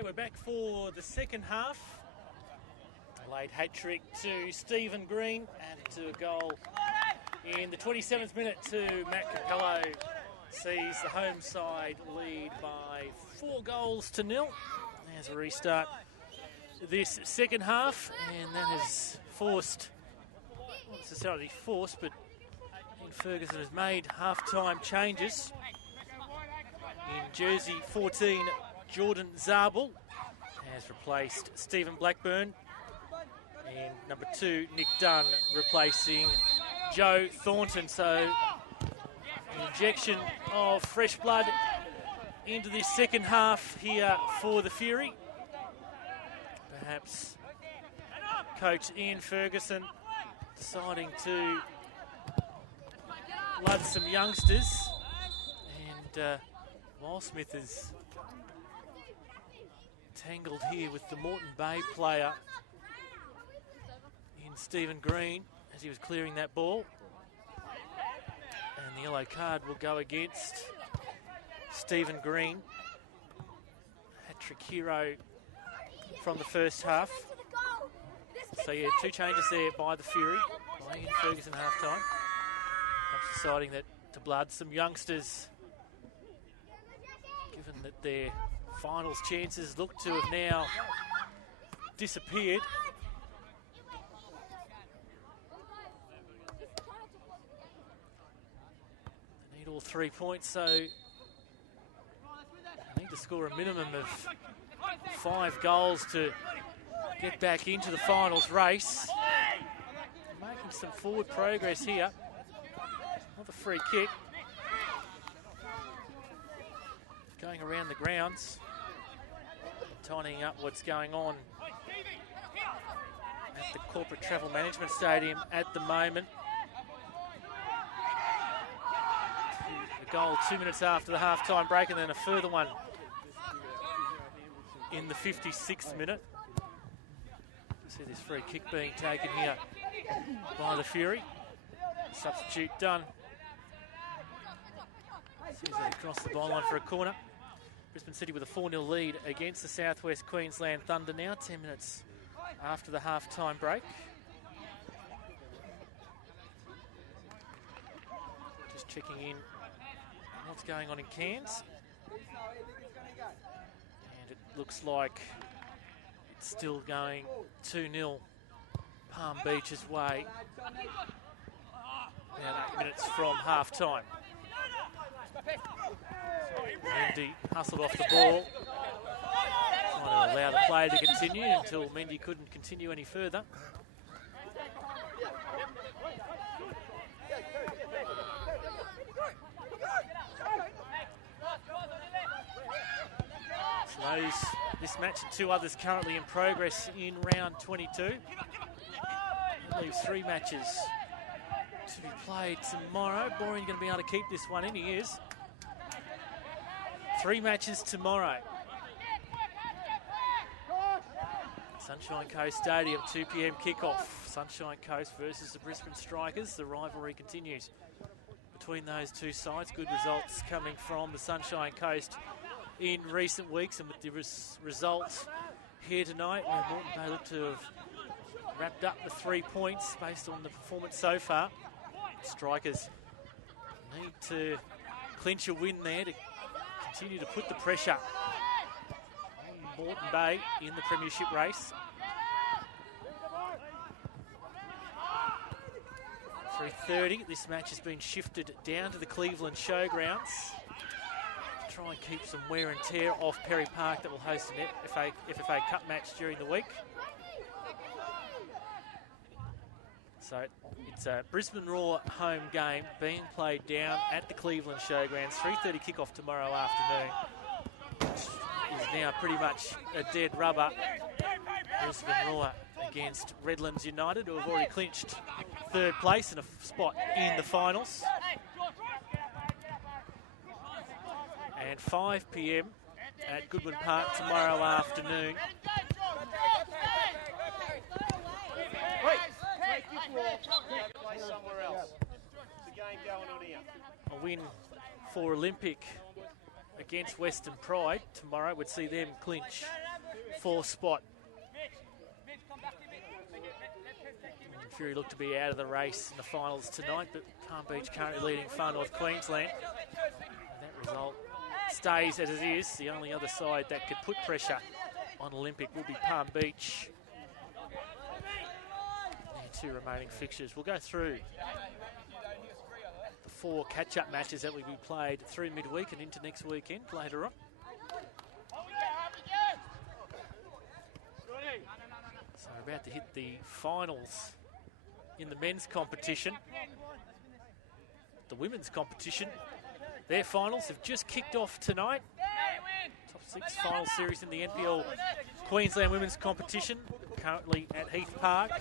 Okay, we're back for the second half. A late hat-trick to Stephen Green, added to a goal in the 27th minute to Matt Capello. Sees the home side lead by 4 goals to 0. There's a restart this second half, and that has forced, not necessarily forced, but Ian Ferguson has made half-time changes. In jersey 14, Jordan Zabel has replaced Stephen Blackburn. And number 2, Nick Dunn, replacing Joe Thornton. So an injection of fresh blood into this second half here for the Fury. Perhaps coach Ian Ferguson deciding to blood some youngsters. And Wildsmith is tangled here with the Moreton Bay player in Stephen Green as he was clearing that ball. And the yellow card will go against Stephen Green. Hat-trick hero from the first half. So yeah, 2 changes there by the Fury, by Ian Ferguson half-time. Perhaps deciding that to blood some youngsters, given that their finals chances look to have now disappeared. They need all 3 points, so they need to score a minimum of 5 goals to get back into the finals race. Making some forward progress here. Another free kick. Going around the grounds, tidying up what's going on at the Corporate Travel Management Stadium at the moment. A goal 2 minutes after the half-time break, and then a further one in the 56th minute. See this free kick being taken here by the Fury. Substitute done. Sees that across the byline for a corner. Brisbane City with a 4-0 lead against the Southwest Queensland Thunder now, 10 minutes after the half-time break. Just checking in what's going on in Cairns. And it looks like it's still going 2-0 Palm Beach's way. About 8 minutes from half-time. Mendy hustled off the ball, trying to allow the play to continue until Mendy couldn't continue any further. So this match and 2 others currently in progress in round 22. That leaves 3 matches to be played tomorrow. Boring going to be able to keep this one in, he is. 3 matches tomorrow. Sunshine Coast Stadium, 2 p.m. kickoff. Sunshine Coast versus the Brisbane Strikers. The rivalry continues between those 2 sides. Good results coming from the Sunshine Coast in recent weeks, and with the results here tonight, where Moreton Bay look to have wrapped up the 3 points based on the performance so far. Strikers need to clinch a win there to continue to put the pressure on Moreton Bay in the premiership race. 3:30, this match has been shifted down to the Cleveland Showgrounds to try and keep some wear and tear off Perry Park, that will host an FFA Cup match during the week. So it's a Brisbane Roar home game being played down at the Cleveland Showgrounds. 3:30 kickoff tomorrow afternoon, which is now pretty much a dead rubber. Brisbane Roar against Redlands United, who have already clinched 3rd place and a spot in the finals. And 5 p.m. at Goodwin Park tomorrow afternoon. Play somewhere else. There's a game going on here. A win for Olympic against Western Pride tomorrow would see them clinch fourth spot. Fury look to be out of the race in the finals tonight, but Palm Beach currently leading Far North Queensland. And that result stays as it is. The only other side that could put pressure on Olympic will be Palm Beach. The two remaining fixtures. We'll go through the 4 catch-up matches that will be played through midweek and into next weekend later on. So we're about to hit the finals in the men's competition. The women's competition, their finals have just kicked off tonight. Top 6 final series in the NPL Queensland women's competition, currently at Heath Park,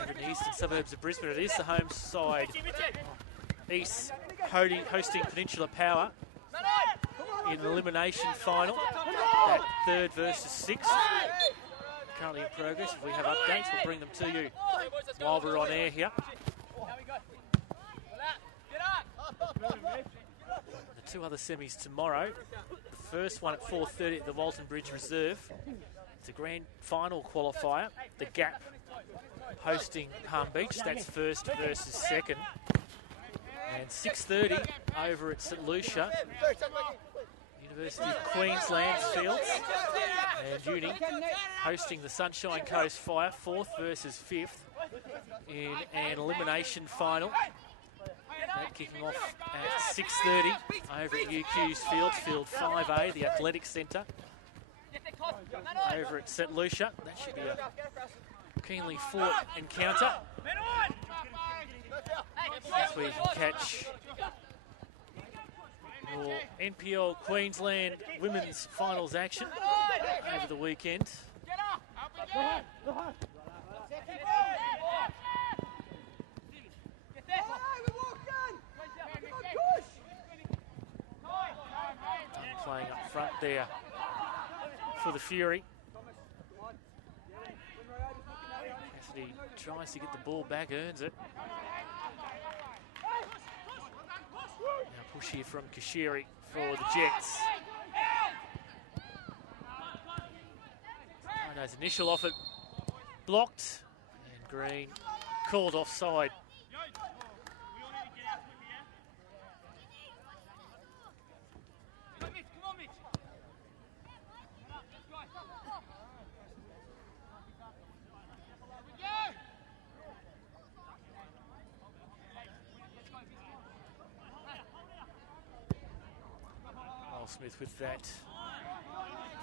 over in the eastern suburbs of Brisbane. It is the home side, East hosting Peninsula Power in an elimination final, that 3rd versus 6th. Currently in progress. If we have updates, we'll bring them to you while we're on air here. The 2 other semis tomorrow. The first one at 4:30 at the Walton Bridge Reserve. It's a grand final qualifier. The Gap hosting Palm Beach. That's 1st versus 2nd. And 6:30 over at St Lucia, University of Queensland Fields, and Uni hosting the Sunshine Coast Fire, 4th versus 5th in an elimination final. That kicking off at 6:30 over at UQ's Fields, Field 5A, the Athletic Centre. Over at St Lucia, that should be a keenly fought encounter. That's where you can catch your NPL Queensland women's finals action over the weekend. Playing up front there for the Fury. Cassidy tries to get the ball back, earns it. Now push here from Kashiri for the Jets. Rhino's initial offer blocked, and Green called offside. Smith with that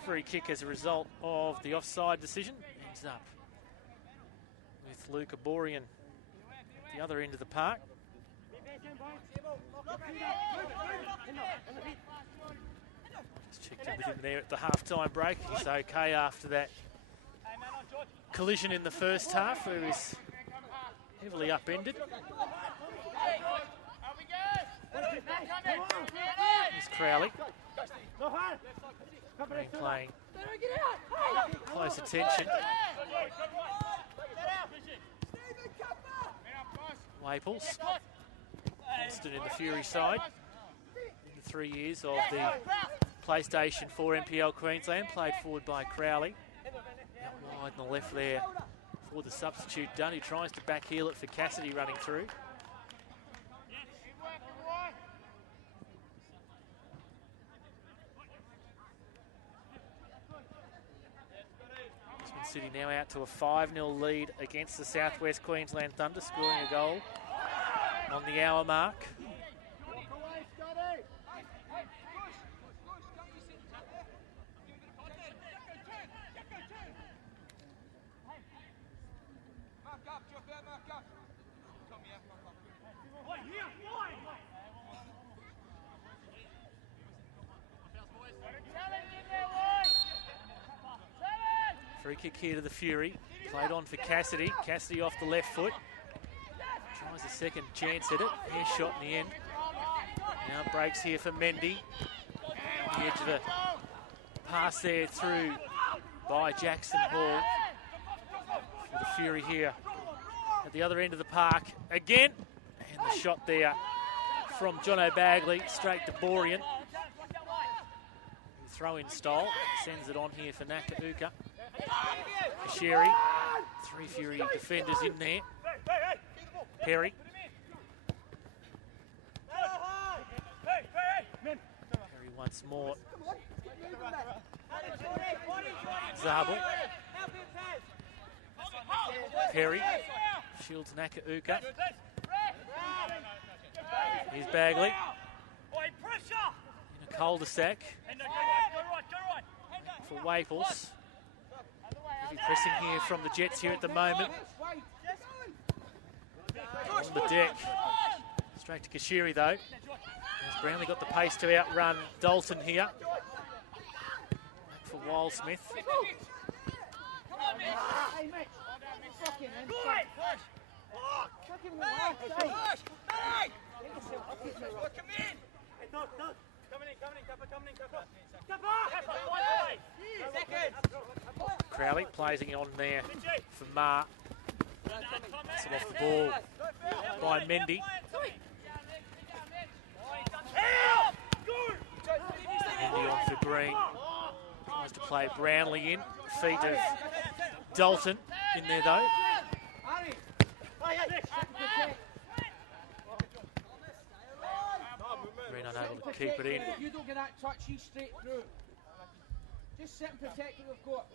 free kick as a result of the offside decision. Ends up with Luke Aborian at the other end of the park. Just checked in with him there at the half-time break. He's okay after that collision in the first half where he was heavily upended. Here's Crowley. Playing close attention. Waples stood in the Fury side in the 3 years of the PlayStation 4 NPL Queensland, played forward by Crowley. Out wide on the left there for the substitute Dunn, who tries to back heel it for Cassidy running through. City now out to a 5-0 lead against the Southwest Queensland Thunder, scoring a goal on the hour mark. Free kick here to the Fury. Played on for Cassidy. Cassidy off the left foot. Tries a second chance at it. Here's shot in the end. Now breaks here for Mendy. On the edge of the pass there through by Jackson Hall. For the Fury here at the other end of the park again. And the shot there from John O'Bagley straight to Borian. throw-in style. Sends it on here for Nakauka. Kashiri. 3 Fury defenders in there. Perry. Perry once more. Zabel. Perry. Shields Nakauka. Here's Bagley. In a cul-de-sac for Waples. Heavy pressing here from the Jets here at the moment. On the deck. Straight to Kashiri though. As Brownlee got the pace to outrun Dalton here. Back for Wildsmith. Hey, Mitch. Fucking Crowley plays it on there for Ma. It's off the ball by Mendy. Mendy on for Green. Tries to play Brownlee in. Feet of Dalton in there though. Green unable to keep it in. If you don't get that touch, he's straight through. Just sit and protect what we've got.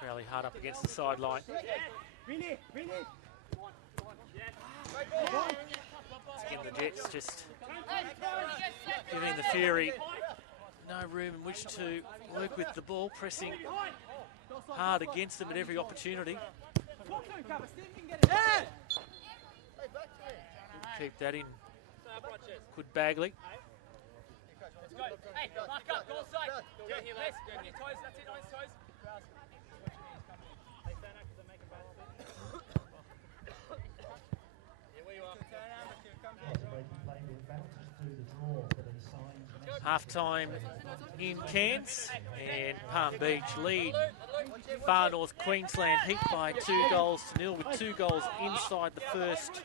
Crowley hard up against the sideline. Again, the Jets just giving the Fury no room in which to work with the ball, pressing hard against them at every opportunity. Keep that in. Could Bagley. Hey, mark up, go inside. Down here, lads. Down your toes, that's it, on his toes. Half-time in Cairns, and Palm Beach lead Far North Queensland Heat by 2-0 with 2 goals inside the first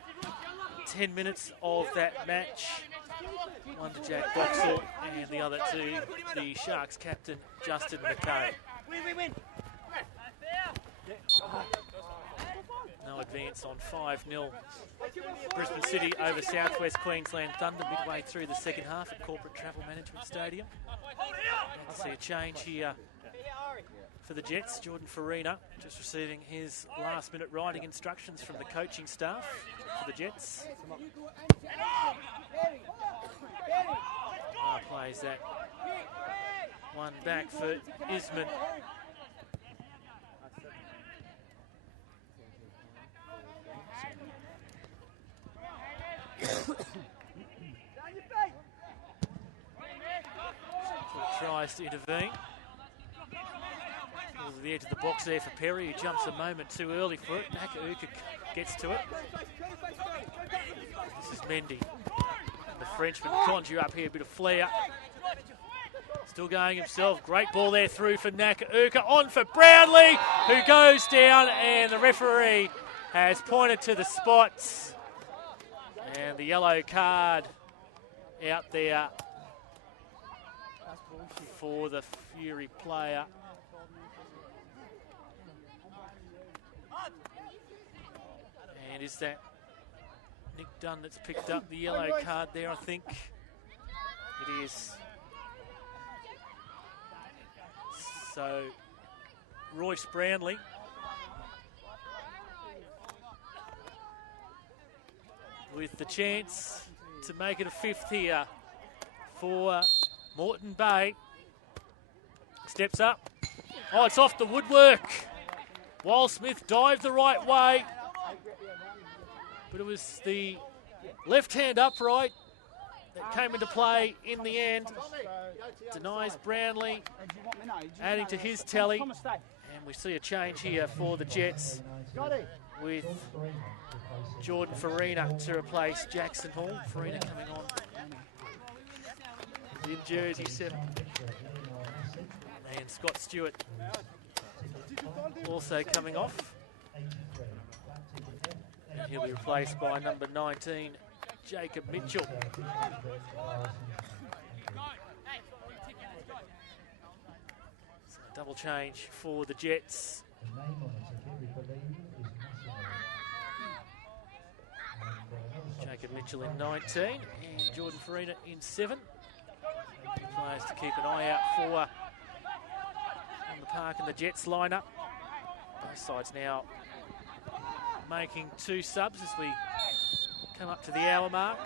10 minutes of that match. One to Jack Boxall and the other to the Sharks captain Justin McKay. No advance on 5-0. Brisbane City over Southwest Queensland Thunder midway through the second half at Corporate Travel Management Stadium. Glad to see a change here for the Jets. Jordan Farina just receiving his last-minute riding instructions from the coaching staff for the Jets. Plays that one back for Isman. Tries to intervene. Goes to the edge of the box there for Perry, who jumps a moment too early for it. Nakauka gets to it. This is Mendy. The Frenchman conjure up here, a bit of flair. Still going himself. Great ball there through for Nakauka. On for Brownlee, who goes down, and the referee has pointed to the spots. And the yellow card out there for the Fury player. And is that Nick Dunn that's picked up the yellow card there, I think? It is. So, Royce Brownlee with the chance to make it a 5th here for Moreton Bay. Steps up. Oh, it's off the woodwork. Wildsmith dived the right way. But it was the left-hand upright that came into play in the end. Denies Brownlee, adding to his tally. And we see a change here for the Jets with Jordan Farina to replace Jackson Hall. Farina coming on in jersey 7. And Scott Stewart also coming off. And he'll be replaced by number 19, Jacob Mitchell. So double change for the Jets. Jacob Mitchell in 19 and Jordan Farina in 7. Players to keep an eye out for on the park and the Jets lineup. Both sides now making 2 subs as we come up to the hour mark.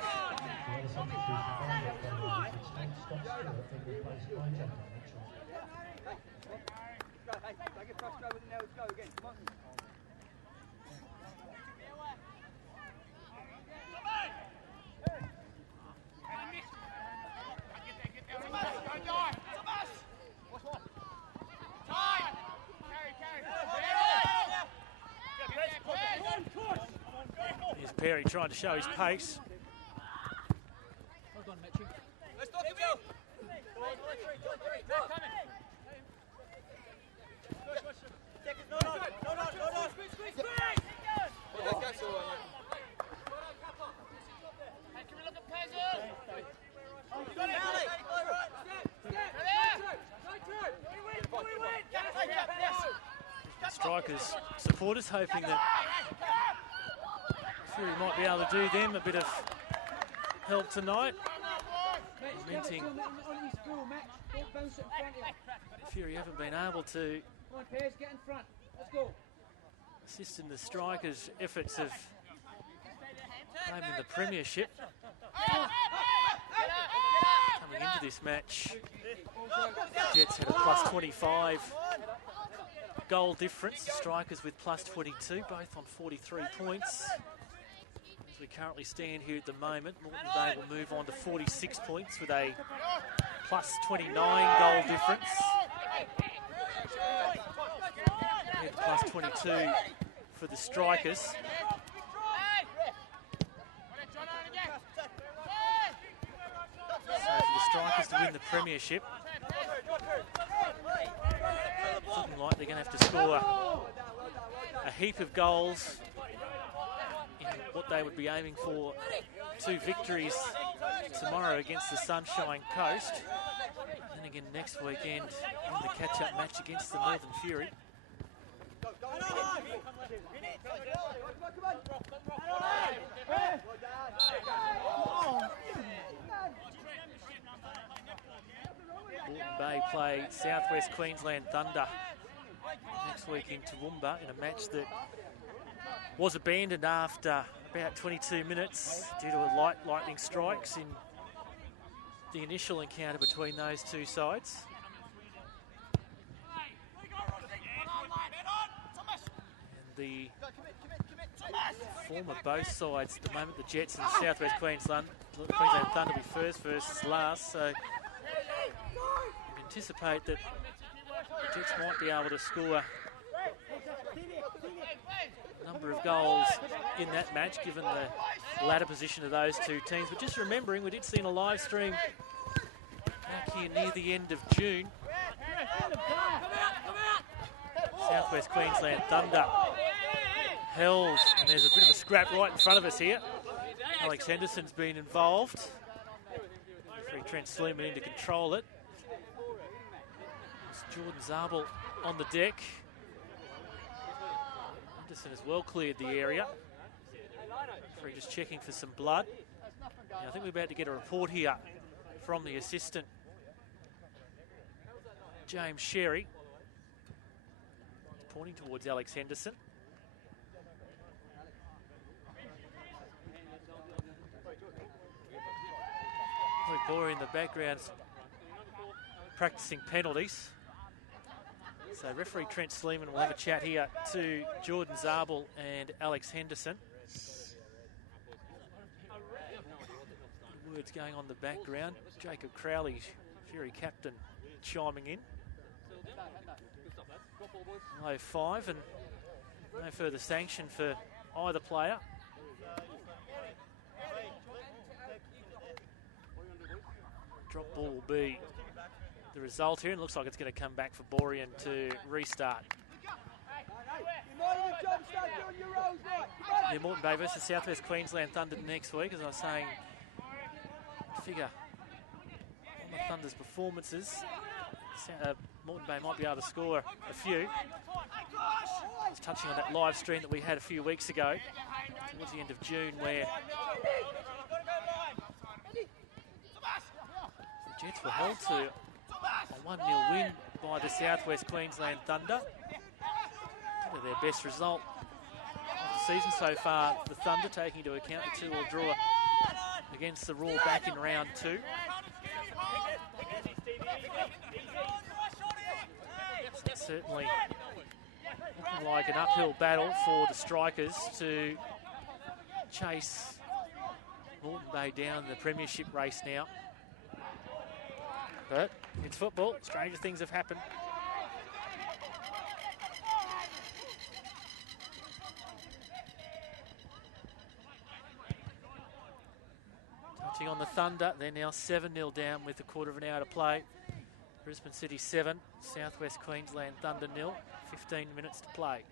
Here's Perry trying to show his pace. Well done, Mitchie. Let's talk to Bill. Strikers supporters hoping that Fury might be able to do them a bit of help tonight. Lamenting Fury haven't been able to assist in the Strikers' efforts of claiming the premiership. Coming into this match, Jets had a plus 25 goal difference. The Strikers with plus 22, both on 43 points. As we currently stand here at the moment, Moreton Bay will move on to 46 points with a plus 29 goal difference. And plus 22 for the Strikers. So for the Strikers to win the premiership, it's looking like they're going to have to score a heap of goals in what they would be aiming for 2 victories tomorrow against the Sunshine Coast. And then again next weekend in the catch-up match against the Northern Fury. Moreton Bay play Southwest Queensland Thunder next week in Toowoomba in a match that was abandoned after about 22 minutes due to light lightning strikes in the initial encounter between those 2 sides. And the form of both sides at the moment, the Jets and the Southwest Queensland Thunder will be first versus last, so anticipate that the Jets might be able to score a number of goals in that match given the ladder position of those 2 teams. But just remembering, we did see in a live stream back here near the end of June, Southwest Queensland Thunder held, and there's a bit of a scrap right in front of us here. Alex Henderson's been involved. Referee Trent Sleeman in to control it. It's Jordan Zabel on the deck. Henderson has well cleared the area. Referee just checking for some blood. Now, I think we're about to get a report here from the assistant, James Sherry, pointing towards Alex Henderson. Luke Boyer in the background practicing penalties. So referee Trent Sleeman will have a chat here to Jordan Zabel and Alex Henderson. Words going on in the background. Jacob Crowley, Fury captain, chiming in. Low 5 and no further sanction for either player. Drop ball will be the result here, and looks like it's going to come back for Borean to restart. job, start doing your roles, right? Come on. Yeah, Moreton Bay versus South West Queensland Thunder next week, as I was saying. Figure on the Thunder's performances, Moreton Bay might be able to score a few. Just touching on that live stream that we had a few weeks ago, towards the end of June, where the Jets were held to a 1-0 win by the South West Queensland Thunder. Probably their best result of the season so far, the Thunder, taking into account the 2-2 draw against the Raw back in round 2. It's certainly looking like an uphill battle for the Strikers to chase Moreton Bay down the premiership race now. But it's football, stranger things have happened. Touching on the Thunder, they're now 7-0 down with a quarter of an hour to play. Brisbane City 7, South West Queensland Thunder 0, 15 minutes to play.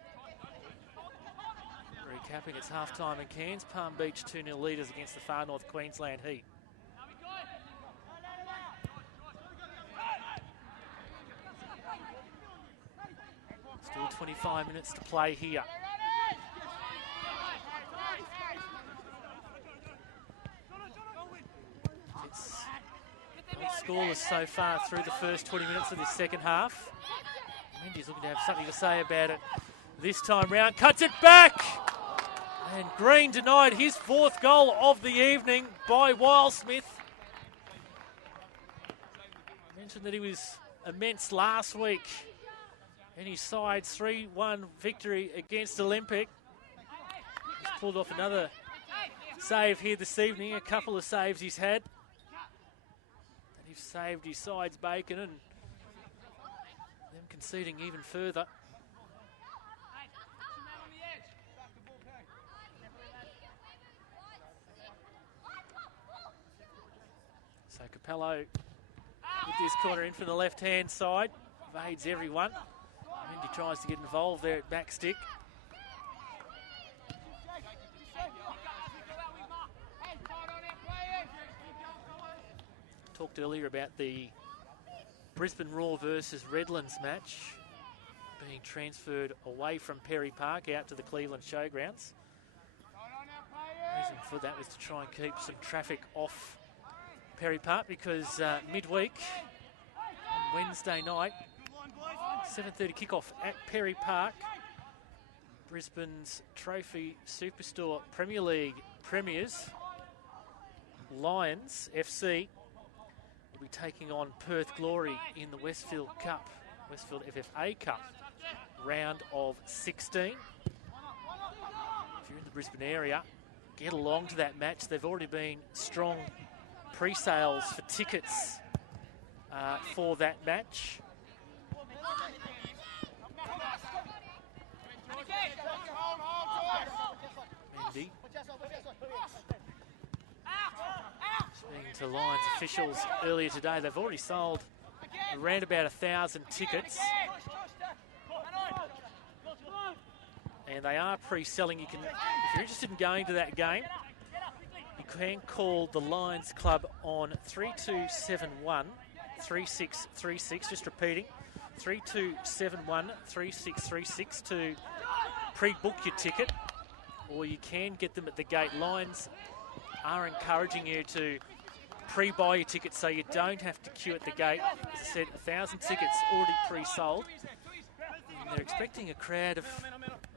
Recapping, it's half-time in Cairns. Palm Beach 2-0 leaders against the Far North Queensland Heat. Still 25 minutes to play here. It's scoreless so far through the first 20 minutes of this second half. Mendy's looking to have something to say about it this time round. Cuts it back! And Green denied his 4th goal of the evening by Wildsmith. Mentioned that he was immense last week in his side's 3-1 victory against Olympic. He's pulled off another save here this evening, a couple of saves he's had. And he's saved his side's bacon and them conceding even further. So Capello with this corner in from the left-hand side, evades everyone. Mendy tries to get involved there at back stick. Talked earlier about the Brisbane Roar versus Redlands match being transferred away from Perry Park out to the Cleveland Showgrounds. The reason for that was to try and keep some traffic off Perry Park, because midweek on Wednesday night, 7:30 kickoff at Perry Park, Brisbane's Trophy Superstore Premier League premiers, Lions FC, will be taking on Perth Glory in the Westfield Cup, Westfield FFA Cup, round of 16. If you're in the Brisbane area, get along to that match. They've already been strong pre-sales for tickets for that match. Mendy speaking to Lions officials earlier today, they've already sold around about 1,000 tickets, and they are pre-selling. You can, if you're interested in going to that game, you can call the Lions Club on 3271 3636, just repeating, 3271 3636 to pre-book your ticket, or you can get them at the gate. Lions are encouraging you to pre-buy your tickets so you don't have to queue at the gate. As I said, 1,000 tickets already pre-sold. And they're expecting a crowd of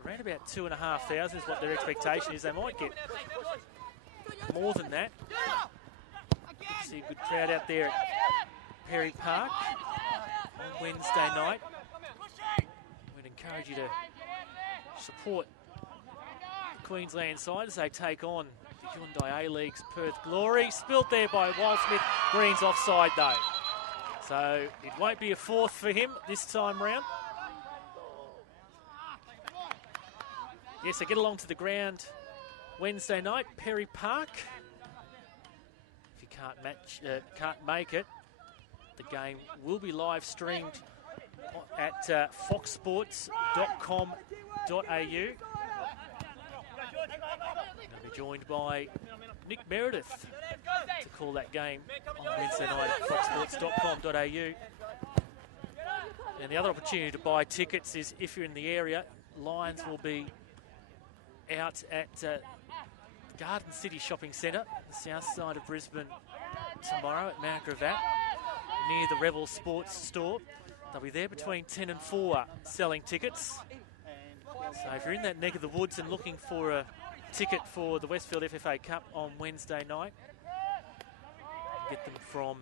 around about 2,500 is what their expectation is. They might get more than that. See a good crowd out there at Perry Park on Wednesday night. We'd encourage you to support the Queensland side as they take on the Hyundai A-League's Perth Glory. Spilt there by Wildsmith. Green's offside though. So it won't be a 4th for him this time round. Yes, so get along to the ground Wednesday night, Perry Park. If you can't make it, the game will be live streamed at foxsports.com.au. Going to be joined by Nick Meredith to call that game on Wednesday night at foxsports.com.au. And the other opportunity to buy tickets is if you're in the area, Lions will be out at Garden City Shopping Centre, the south side of Brisbane, tomorrow at Mount Gravatt, near the Rebel Sports store. They'll be there between 10 and 4 selling tickets. So if you're in that neck of the woods and looking for a ticket for the Westfield FFA Cup on Wednesday night, get them from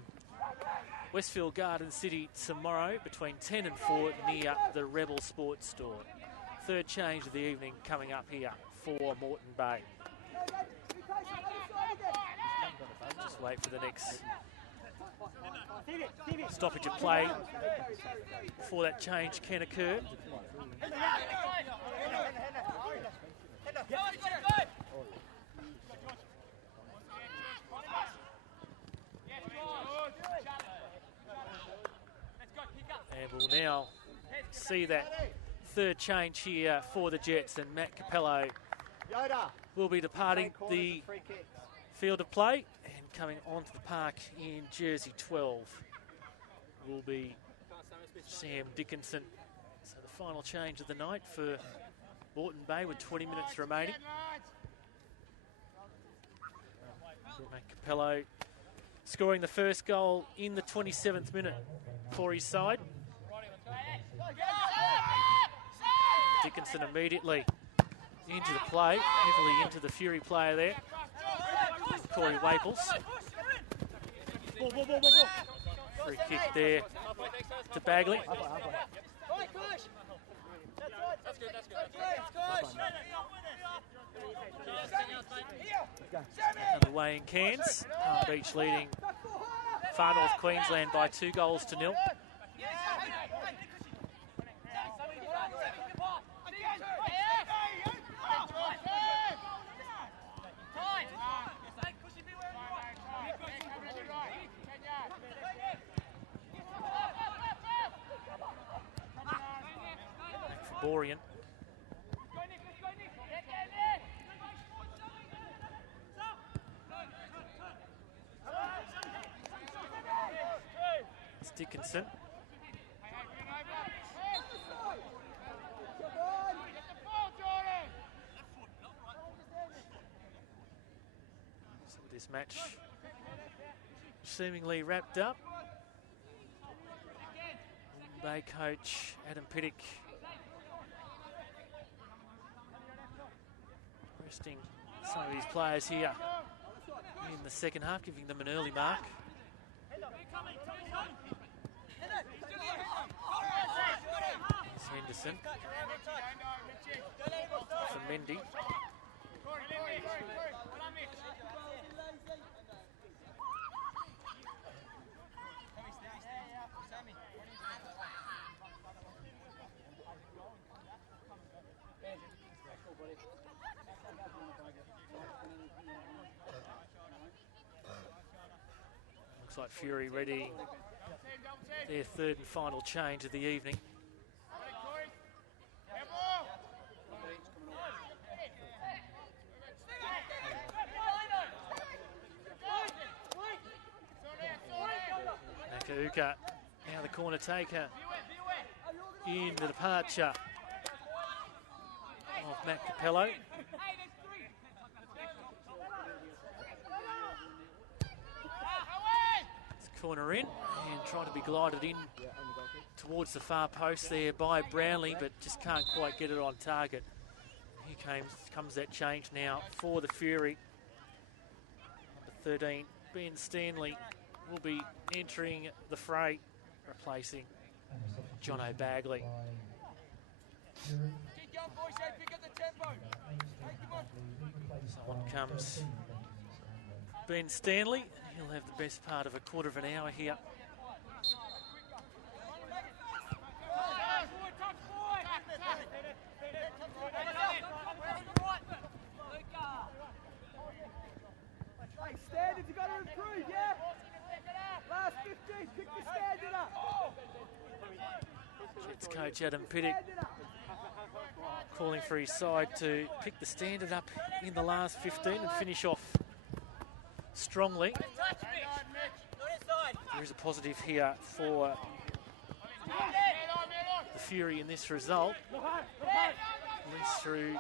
Westfield Garden City tomorrow between 10 and 4 near the Rebel Sports store. Third change of the evening coming up here for Moreton Bay. Just wait for the next stoppage of play before that change can occur. And we'll now see that third change here for the Jets, and Matt Capello will be departing the field of play, and coming onto the park in jersey 12 will be Sam Dickinson. So the final change of the night for Moreton Bay with 20 minutes remaining. Matt Capello scoring the first goal in the 27th minute for his side. Dickinson immediately into the play, heavily into the Fury player there, Corey Waples. Free kick there to Bagley. Underway in Cairns. Palm Beach leading Far North Queensland by 2 goals to 0. Borean. It's Dickinson. So with this match seemingly wrapped up, Bay coach Adam Pittick resting some of his players here in the second half, giving them an early mark. Here's Henderson for Mendy. Looks like Fury ready their third and final change of the evening. Nakauka, now the corner taker in the departure of Matt Capello. Corner in and trying to be glided in towards the far post there by Brownlee, but just can't quite get it on target. Here comes that change now for the Fury. Number 13, Ben Stanley, will be entering the fray, replacing John O'Bagley. So on comes Ben Stanley. He'll have the best part of a quarter of an hour here. Hey, standards, you got to improve, yeah? Last 15, pick the standard up. Jets coach Adam Pittock calling for his side to pick the standard up in the last 15 and finish off strongly. There is a positive here for the Fury in this result. At least through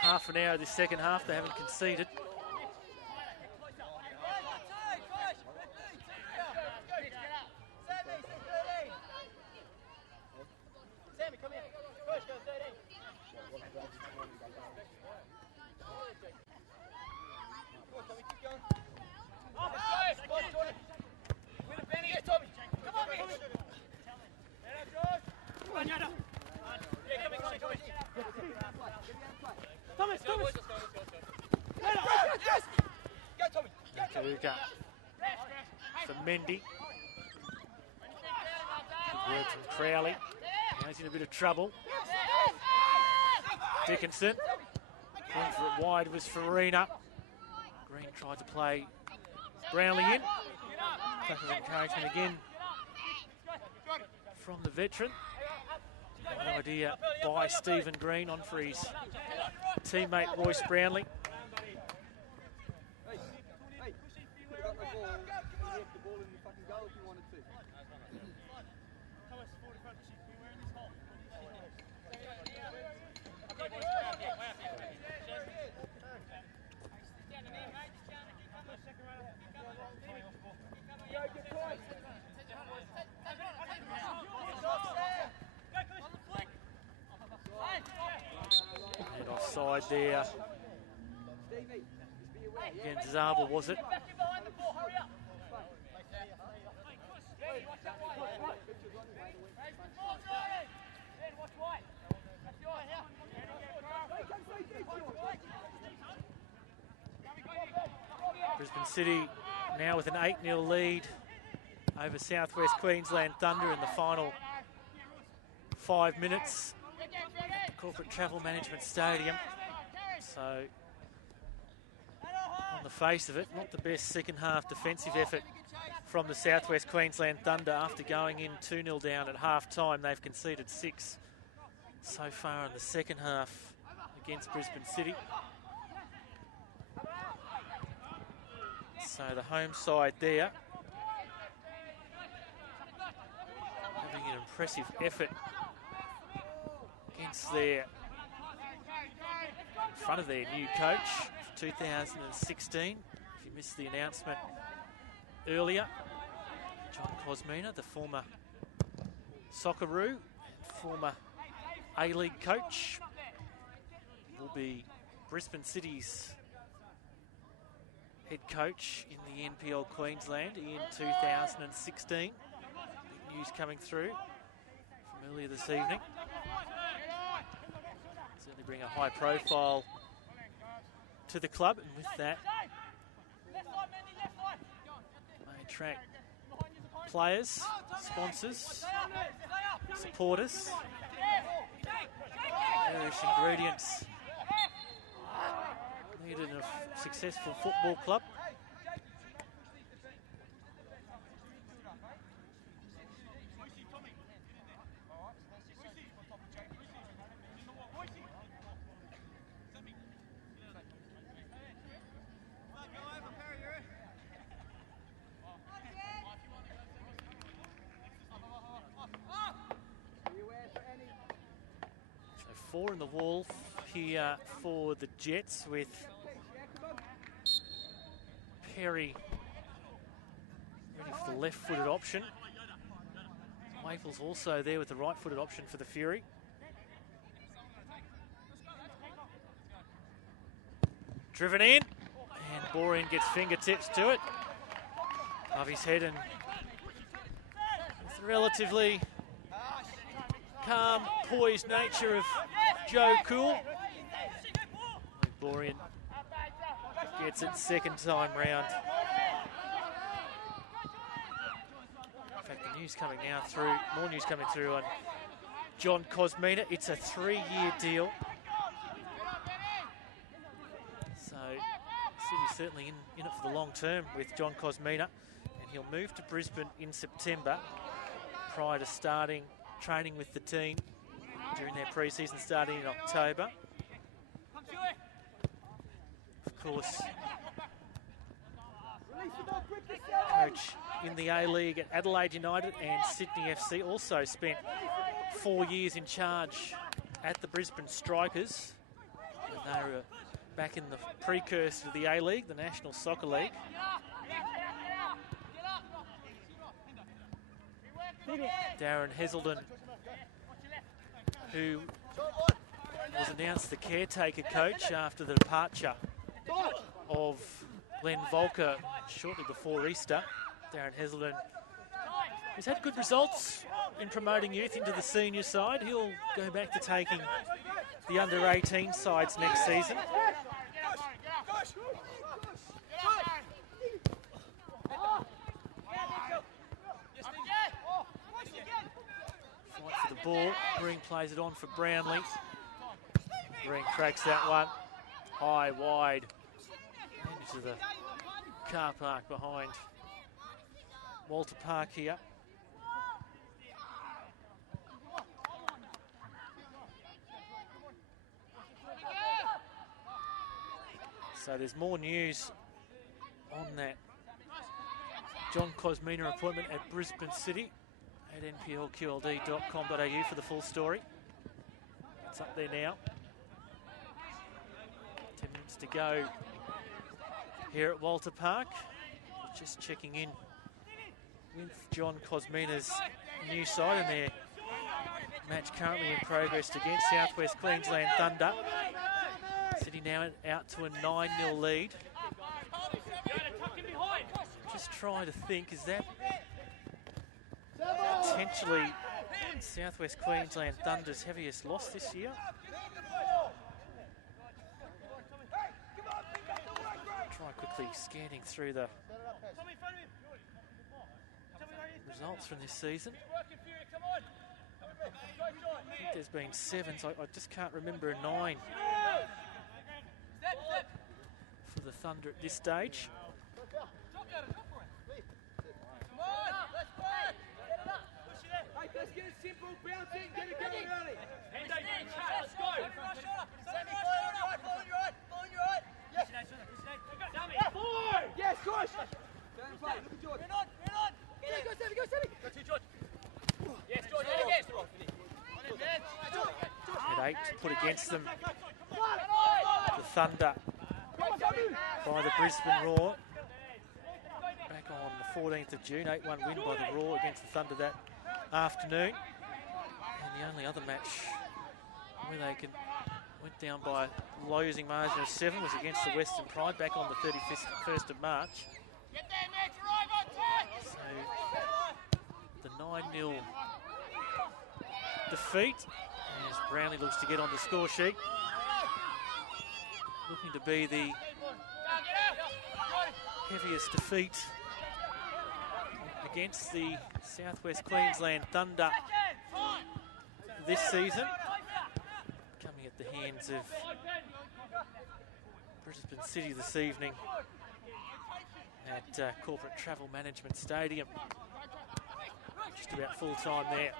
half an hour of this second half, they haven't conceded. Karuka for Mendy. Good work from Crowley. Now he's in a bit of trouble. Dickinson. Going for it wide was Farina. Green tried to play Brownlee in. Clap of encouragement again from the veteran. Good idea by Stephen Green on for his teammate Royce Brownlee. And offside there. Against Zabel, was it? Brisbane City now with an 8-0 lead over South West Queensland Thunder in the final 5 minutes at the Corporate Travel Management Stadium. So, on the face of it, not the best second half defensive effort from the South West Queensland Thunder. After going in 2-0 down at half time, they've conceded 6 so far in the second half against Brisbane City. So the home side there having an impressive effort against their, in front of their new coach for 2016. If you missed the announcement earlier, John Cosmina, the former Socceroo, former A-League coach, will be Brisbane City's head coach in the NPL Queensland in 2016. Big news coming through from earlier this evening. Certainly bring a high profile to the club, and with that may attract players, sponsors, supporters, various ingredients needed in a successful football club. So 4 in the wall here for the Jets, with Perry ready for the left-footed option. Wafels also there with the right-footed option for the Fury. Driven in, and Borean gets fingertips to it. Above his head, and with the relatively calm, poised nature of Joe Cool, Borean gets it second time round. In fact, the news coming now through, more news coming through on John Cosmina. It's a 3-year deal. So, City's certainly in it for the long term with John Cosmina, and he'll move to Brisbane in September prior to starting training with the team during their pre-season starting in October. Of course, coach in the A-League at Adelaide United and Sydney FC, also spent 4 years in charge at the Brisbane Strikers. And they were back in the precursor to the A-League, the National Soccer League. Darren Heselden, who was announced the caretaker coach after the departure of Glenn Volker shortly before Easter. Darren Heselden has had good results in promoting youth into the senior side. He'll go back to taking the under-18 sides next season. Fight for the ball. Green plays it on for Brownlee. Green cracks that one. High, wide. Into the car park behind Walter Park here. So there's more news on that John Cosmina appointment at Brisbane City at nplqld.com.au for the full story. It's up there now. 10 minutes to go here at Walter Park. Just checking in with John Cosmina's new side and their match currently in progress against South West Queensland Thunder. City now out to a 9-0 lead. Just trying to think, is that potentially South West Queensland Thunder's heaviest loss this year? Try quickly scanning through the results from this season. I think there's been 7, so I just can't remember a 9 for the Thunder at this stage. Let's get it simple, bounce it, get it going early. Let's go. Yes, Josh. Down and play, look at George. Go, Sammy, go, Sammy. Go to George. Yes, George, At 8 to put against them. The Thunder by the Brisbane Roar. Back on the 14th of June, 8-1 win by the Roar against the Thunder that afternoon. And the only other match where they went down by a losing margin of 7 was against the Western Pride back on the 31st of March. So the 9-0 defeat as Brownlee looks to get on the score sheet. Looking to be the heaviest defeat against the South West Queensland Thunder this season. Coming at the hands of Brisbane City this evening at Corporate Travel Management Stadium. Just about full time there.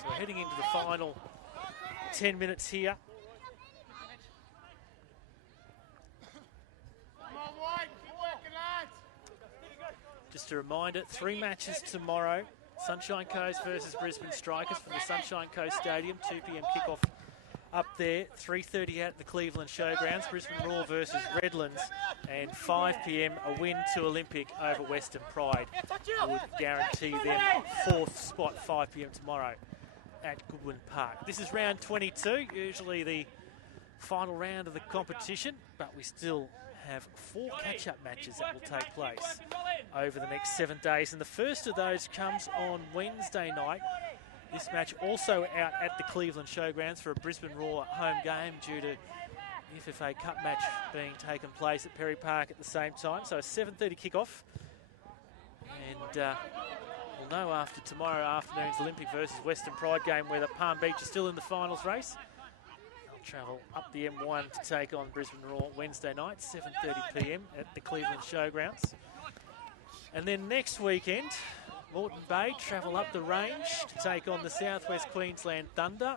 So we're heading into the final 10 minutes here. Just a reminder, 3 matches tomorrow. Sunshine Coast versus Brisbane Strikers from the Sunshine Coast Stadium. 2 p.m. kickoff up there. 3:30 at the Cleveland Showgrounds. Brisbane Roar versus Redlands. And 5 p.m. a win to Olympic over Western Pride would guarantee them 4th spot 5 p.m. tomorrow at Goodwin Park. This is round 22, usually the final round of the competition, but we still have 4 catch-up matches that will take place over the next 7 days. And the first of those comes on Wednesday night. This match also out at the Cleveland Showgrounds for a Brisbane Roar home game due to the FFA Cup match being taken place at Perry Park at the same time. So a 7:30 kickoff. And we'll know after tomorrow afternoon's Olympic versus Western Pride game whether Palm Beach is still in the finals race. Travel up the M1 to take on Brisbane Roar Wednesday night, 7:30 p.m. at the Cleveland Showgrounds. And then next weekend, Moreton Bay travel up the range to take on the South West Queensland Thunder.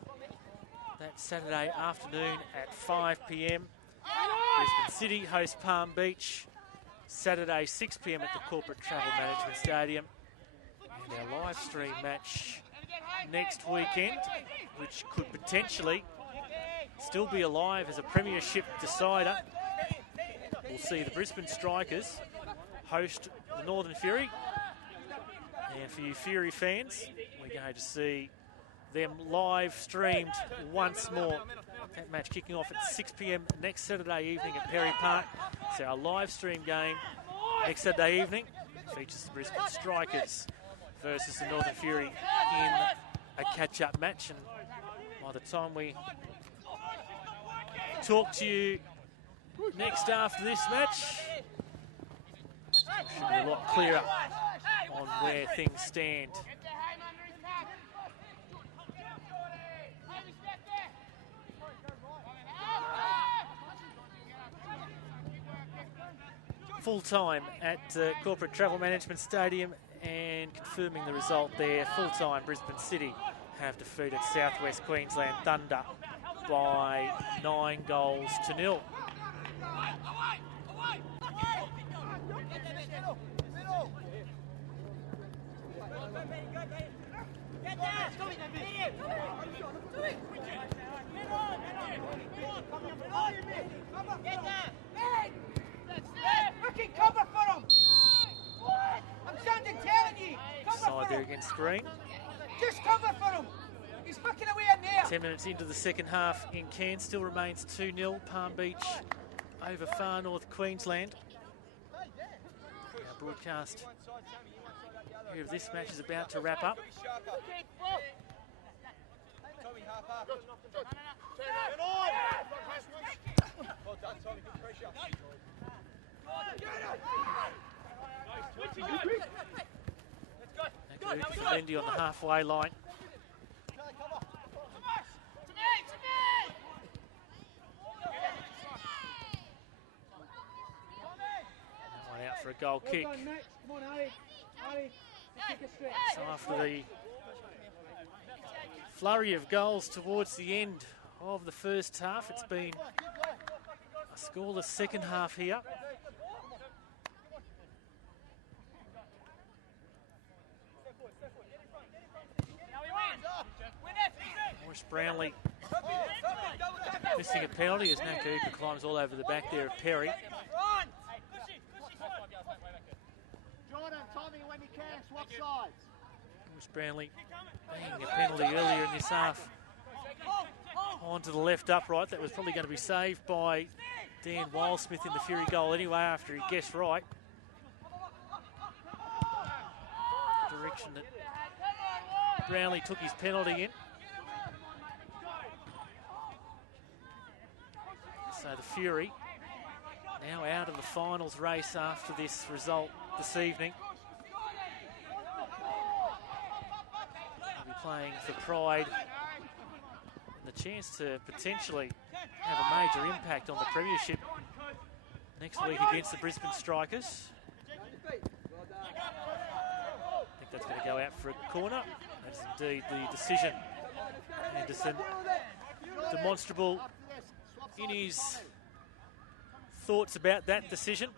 That's Saturday afternoon at 5 p.m. Brisbane City host Palm Beach. Saturday 6 p.m. at the Corporate Travel Management Stadium. And our live stream match next weekend, which could potentially still be alive as a premiership decider. We'll see the Brisbane Strikers host the Northern Fury. And for you Fury fans, we're going to see them live streamed once more. That match kicking off at 6 p.m. next Saturday evening at Perry Park. So our live stream game next Saturday evening features the Brisbane Strikers versus the Northern Fury in a catch-up match. And by the time we talk to you next after this match, should be a lot clearer on where things stand. Full time at Corporate Travel Management Stadium, and confirming the result there, full time Brisbane City have defeated South West Queensland Thunder by 9-0. Fucking cover for him! I'm standing telling you! Side there against Green. Just cover for him! He's fucking away in there! 10 minutes into the second half in Cairns, still remains 2-0. Palm Beach over Far North Queensland. Our broadcast here of this match is about to wrap up. Lindy on the halfway line. One out for a goal kick. So after the flurry of goals towards the end of the first half, it's been a scoreless second half here. Morris Brownlee missing a penalty as Nakuka climbs all over the back there of Perry. Jordan, Tommy, when you can, swap sides. Morris Brownlee banging a penalty earlier in this half onto the left upright. That was probably going to be saved by Dan Wildsmith in the Fury goal anyway after he guessed right. Direction that Brownlee took his penalty in. So the Fury now out of the finals race after this result this evening. They'll be playing for pride and the chance to potentially have a major impact on the premiership next week against the Brisbane Strikers. I think that's going to go out for a corner. That's indeed the decision. Anderson demonstrable in his thoughts about that decision.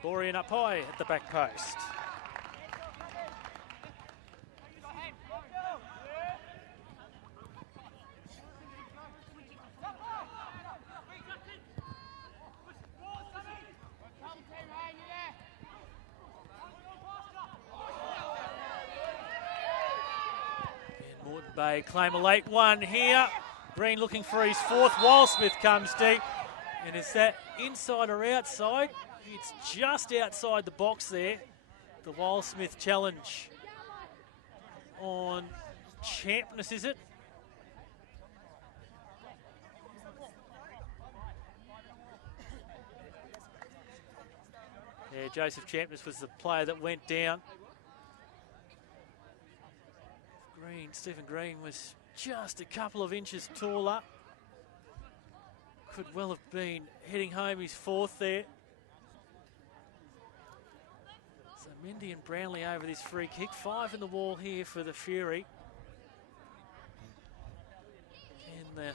Borean up high at the back post. And Moreton Bay claim a late one here. Green looking for his fourth. Wildsmith comes deep. And is that inside or outside? It's just outside the box there. The Wildsmith challenge on Champness, is it? Yeah, Joseph Champness was the player that went down. Stephen Green was just a couple of inches taller. Could well have been heading home his fourth there. So Mendy and Brownlee over this free kick. 5 in the wall here for the Fury. And the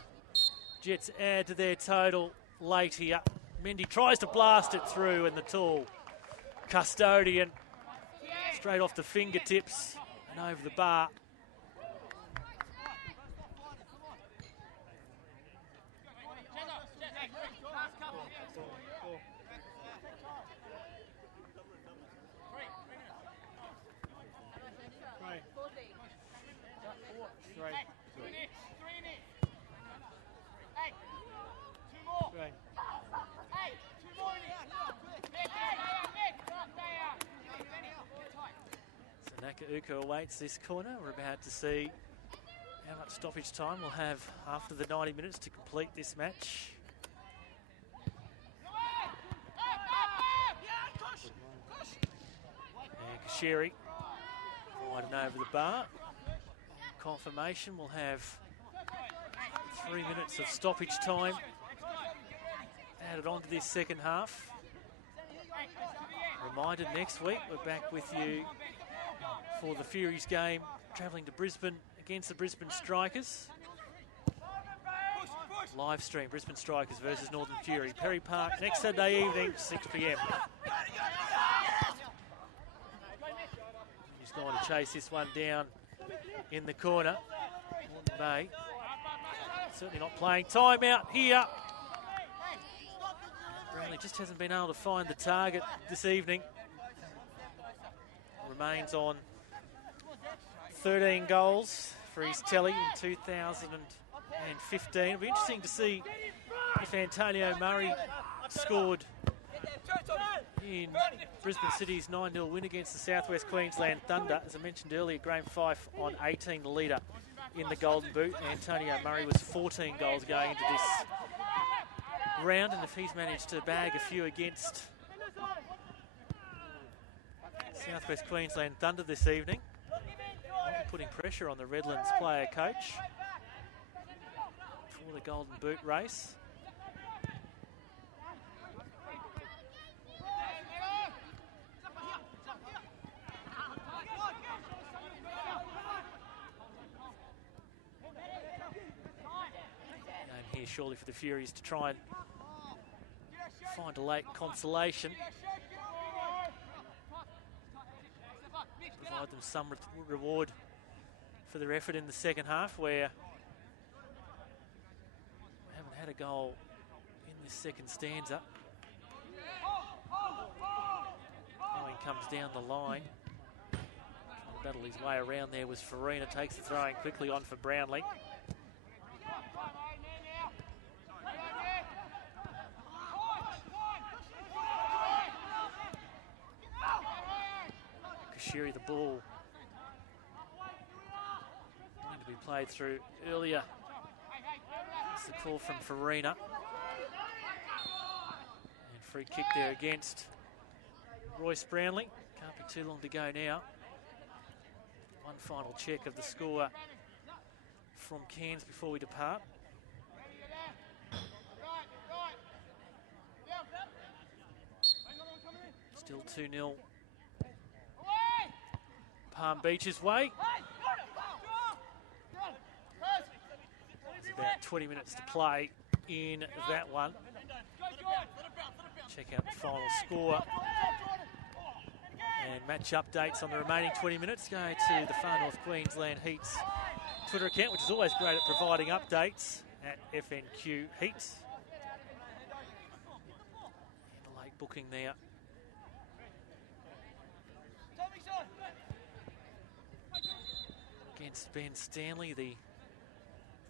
Jets add to their total late here. Mendy tries to blast it through, and the tall custodian straight off the fingertips and over the bar. Nakauka awaits this corner. We're about to see how much stoppage time we'll have after the 90 minutes to complete this match. And Kashiri wide and over the bar. Confirmation, we'll have 3 minutes of stoppage time added on to this second half. Reminded next week we're back with you for the Furies game, travelling to Brisbane against the Brisbane Strikers. Live stream, Brisbane Strikers versus Northern Fury. Perry Park next Saturday evening, 6 p.m. He's going to chase this one down in the corner. Bay certainly not playing. Timeout here. Brownlee just hasn't been able to find the target this evening. Remains on 13 goals for his telly in 2015. It'll be interesting to see if Antonio Murray scored in Brisbane City's 9-0 win against the Southwest Queensland Thunder. As I mentioned earlier, Graham Fife on 18, the leader in the Golden Boot. Antonio Murray was 14 goals going into this round, and if he's managed to bag a few against Southwest Queensland Thunder this evening, putting pressure on the Redlands player coach for the Golden Boot race. And here surely for the Furies to try and find a late consolation. Provide them some reward for their effort in the second half, where we haven't had a goal in this second stanza. Owen comes down the line. Trying to battle his way around there was Farina. Takes the throwing quickly on for Brownlee. Kashiri the ball. To be played through earlier. That's the call from Farina. And free kick there against Royce Brownlee. Can't be too long to go now. One final check of the score from Cairns before we depart. Still 2-0 Palm Beach's way. There's about 20 minutes to play in that one. Check out the final score and match updates on the remaining 20 minutes. Go to the Far North Queensland Heats Twitter account, which is always great at providing updates, at FNQ Heats. And a late booking there. Against Ben Stanley, the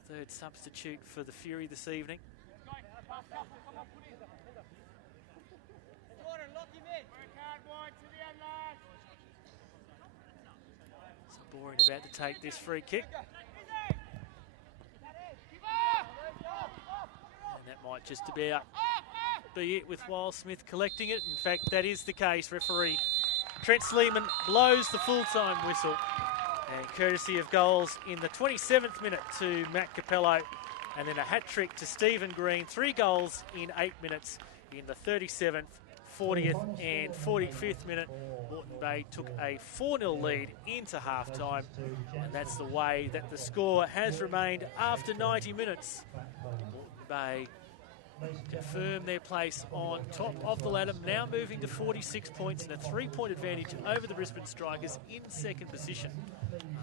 third substitute for the Fury this evening. So Boring about to take this free kick. And that might just about be it with Wildsmith collecting it. In fact, that is the case. Referee Trent Sleeman blows the full-time whistle. And courtesy of goals in the 27th minute to Matt Capello, and then a hat-trick to Stephen Green. 3 goals in 8 minutes in the 37th, 40th and 45th minute. Moreton Bay took a 4-0 lead into half-time, and that's the way that the score has remained after 90 minutes. Moreton Bay confirm their place on top of the ladder, now moving to 46 points and a 3-point advantage over the Brisbane Strikers in second position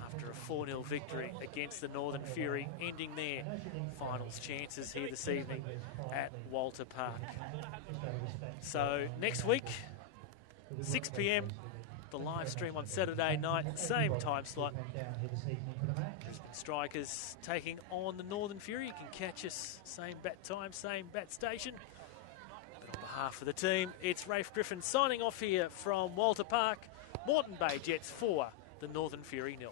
after a 4-0 victory against the Northern Fury, ending their finals chances here this evening at Walter Park. So next week, 6 p.m, the live stream on Saturday night, same time slot. Brisbane Strikers taking on the Northern Fury. You can catch us same bat time, same bat station. But on behalf of the team, it's Rafe Griffin signing off here from Walter Park. Moreton Bay Jets 4, the Northern Fury 0.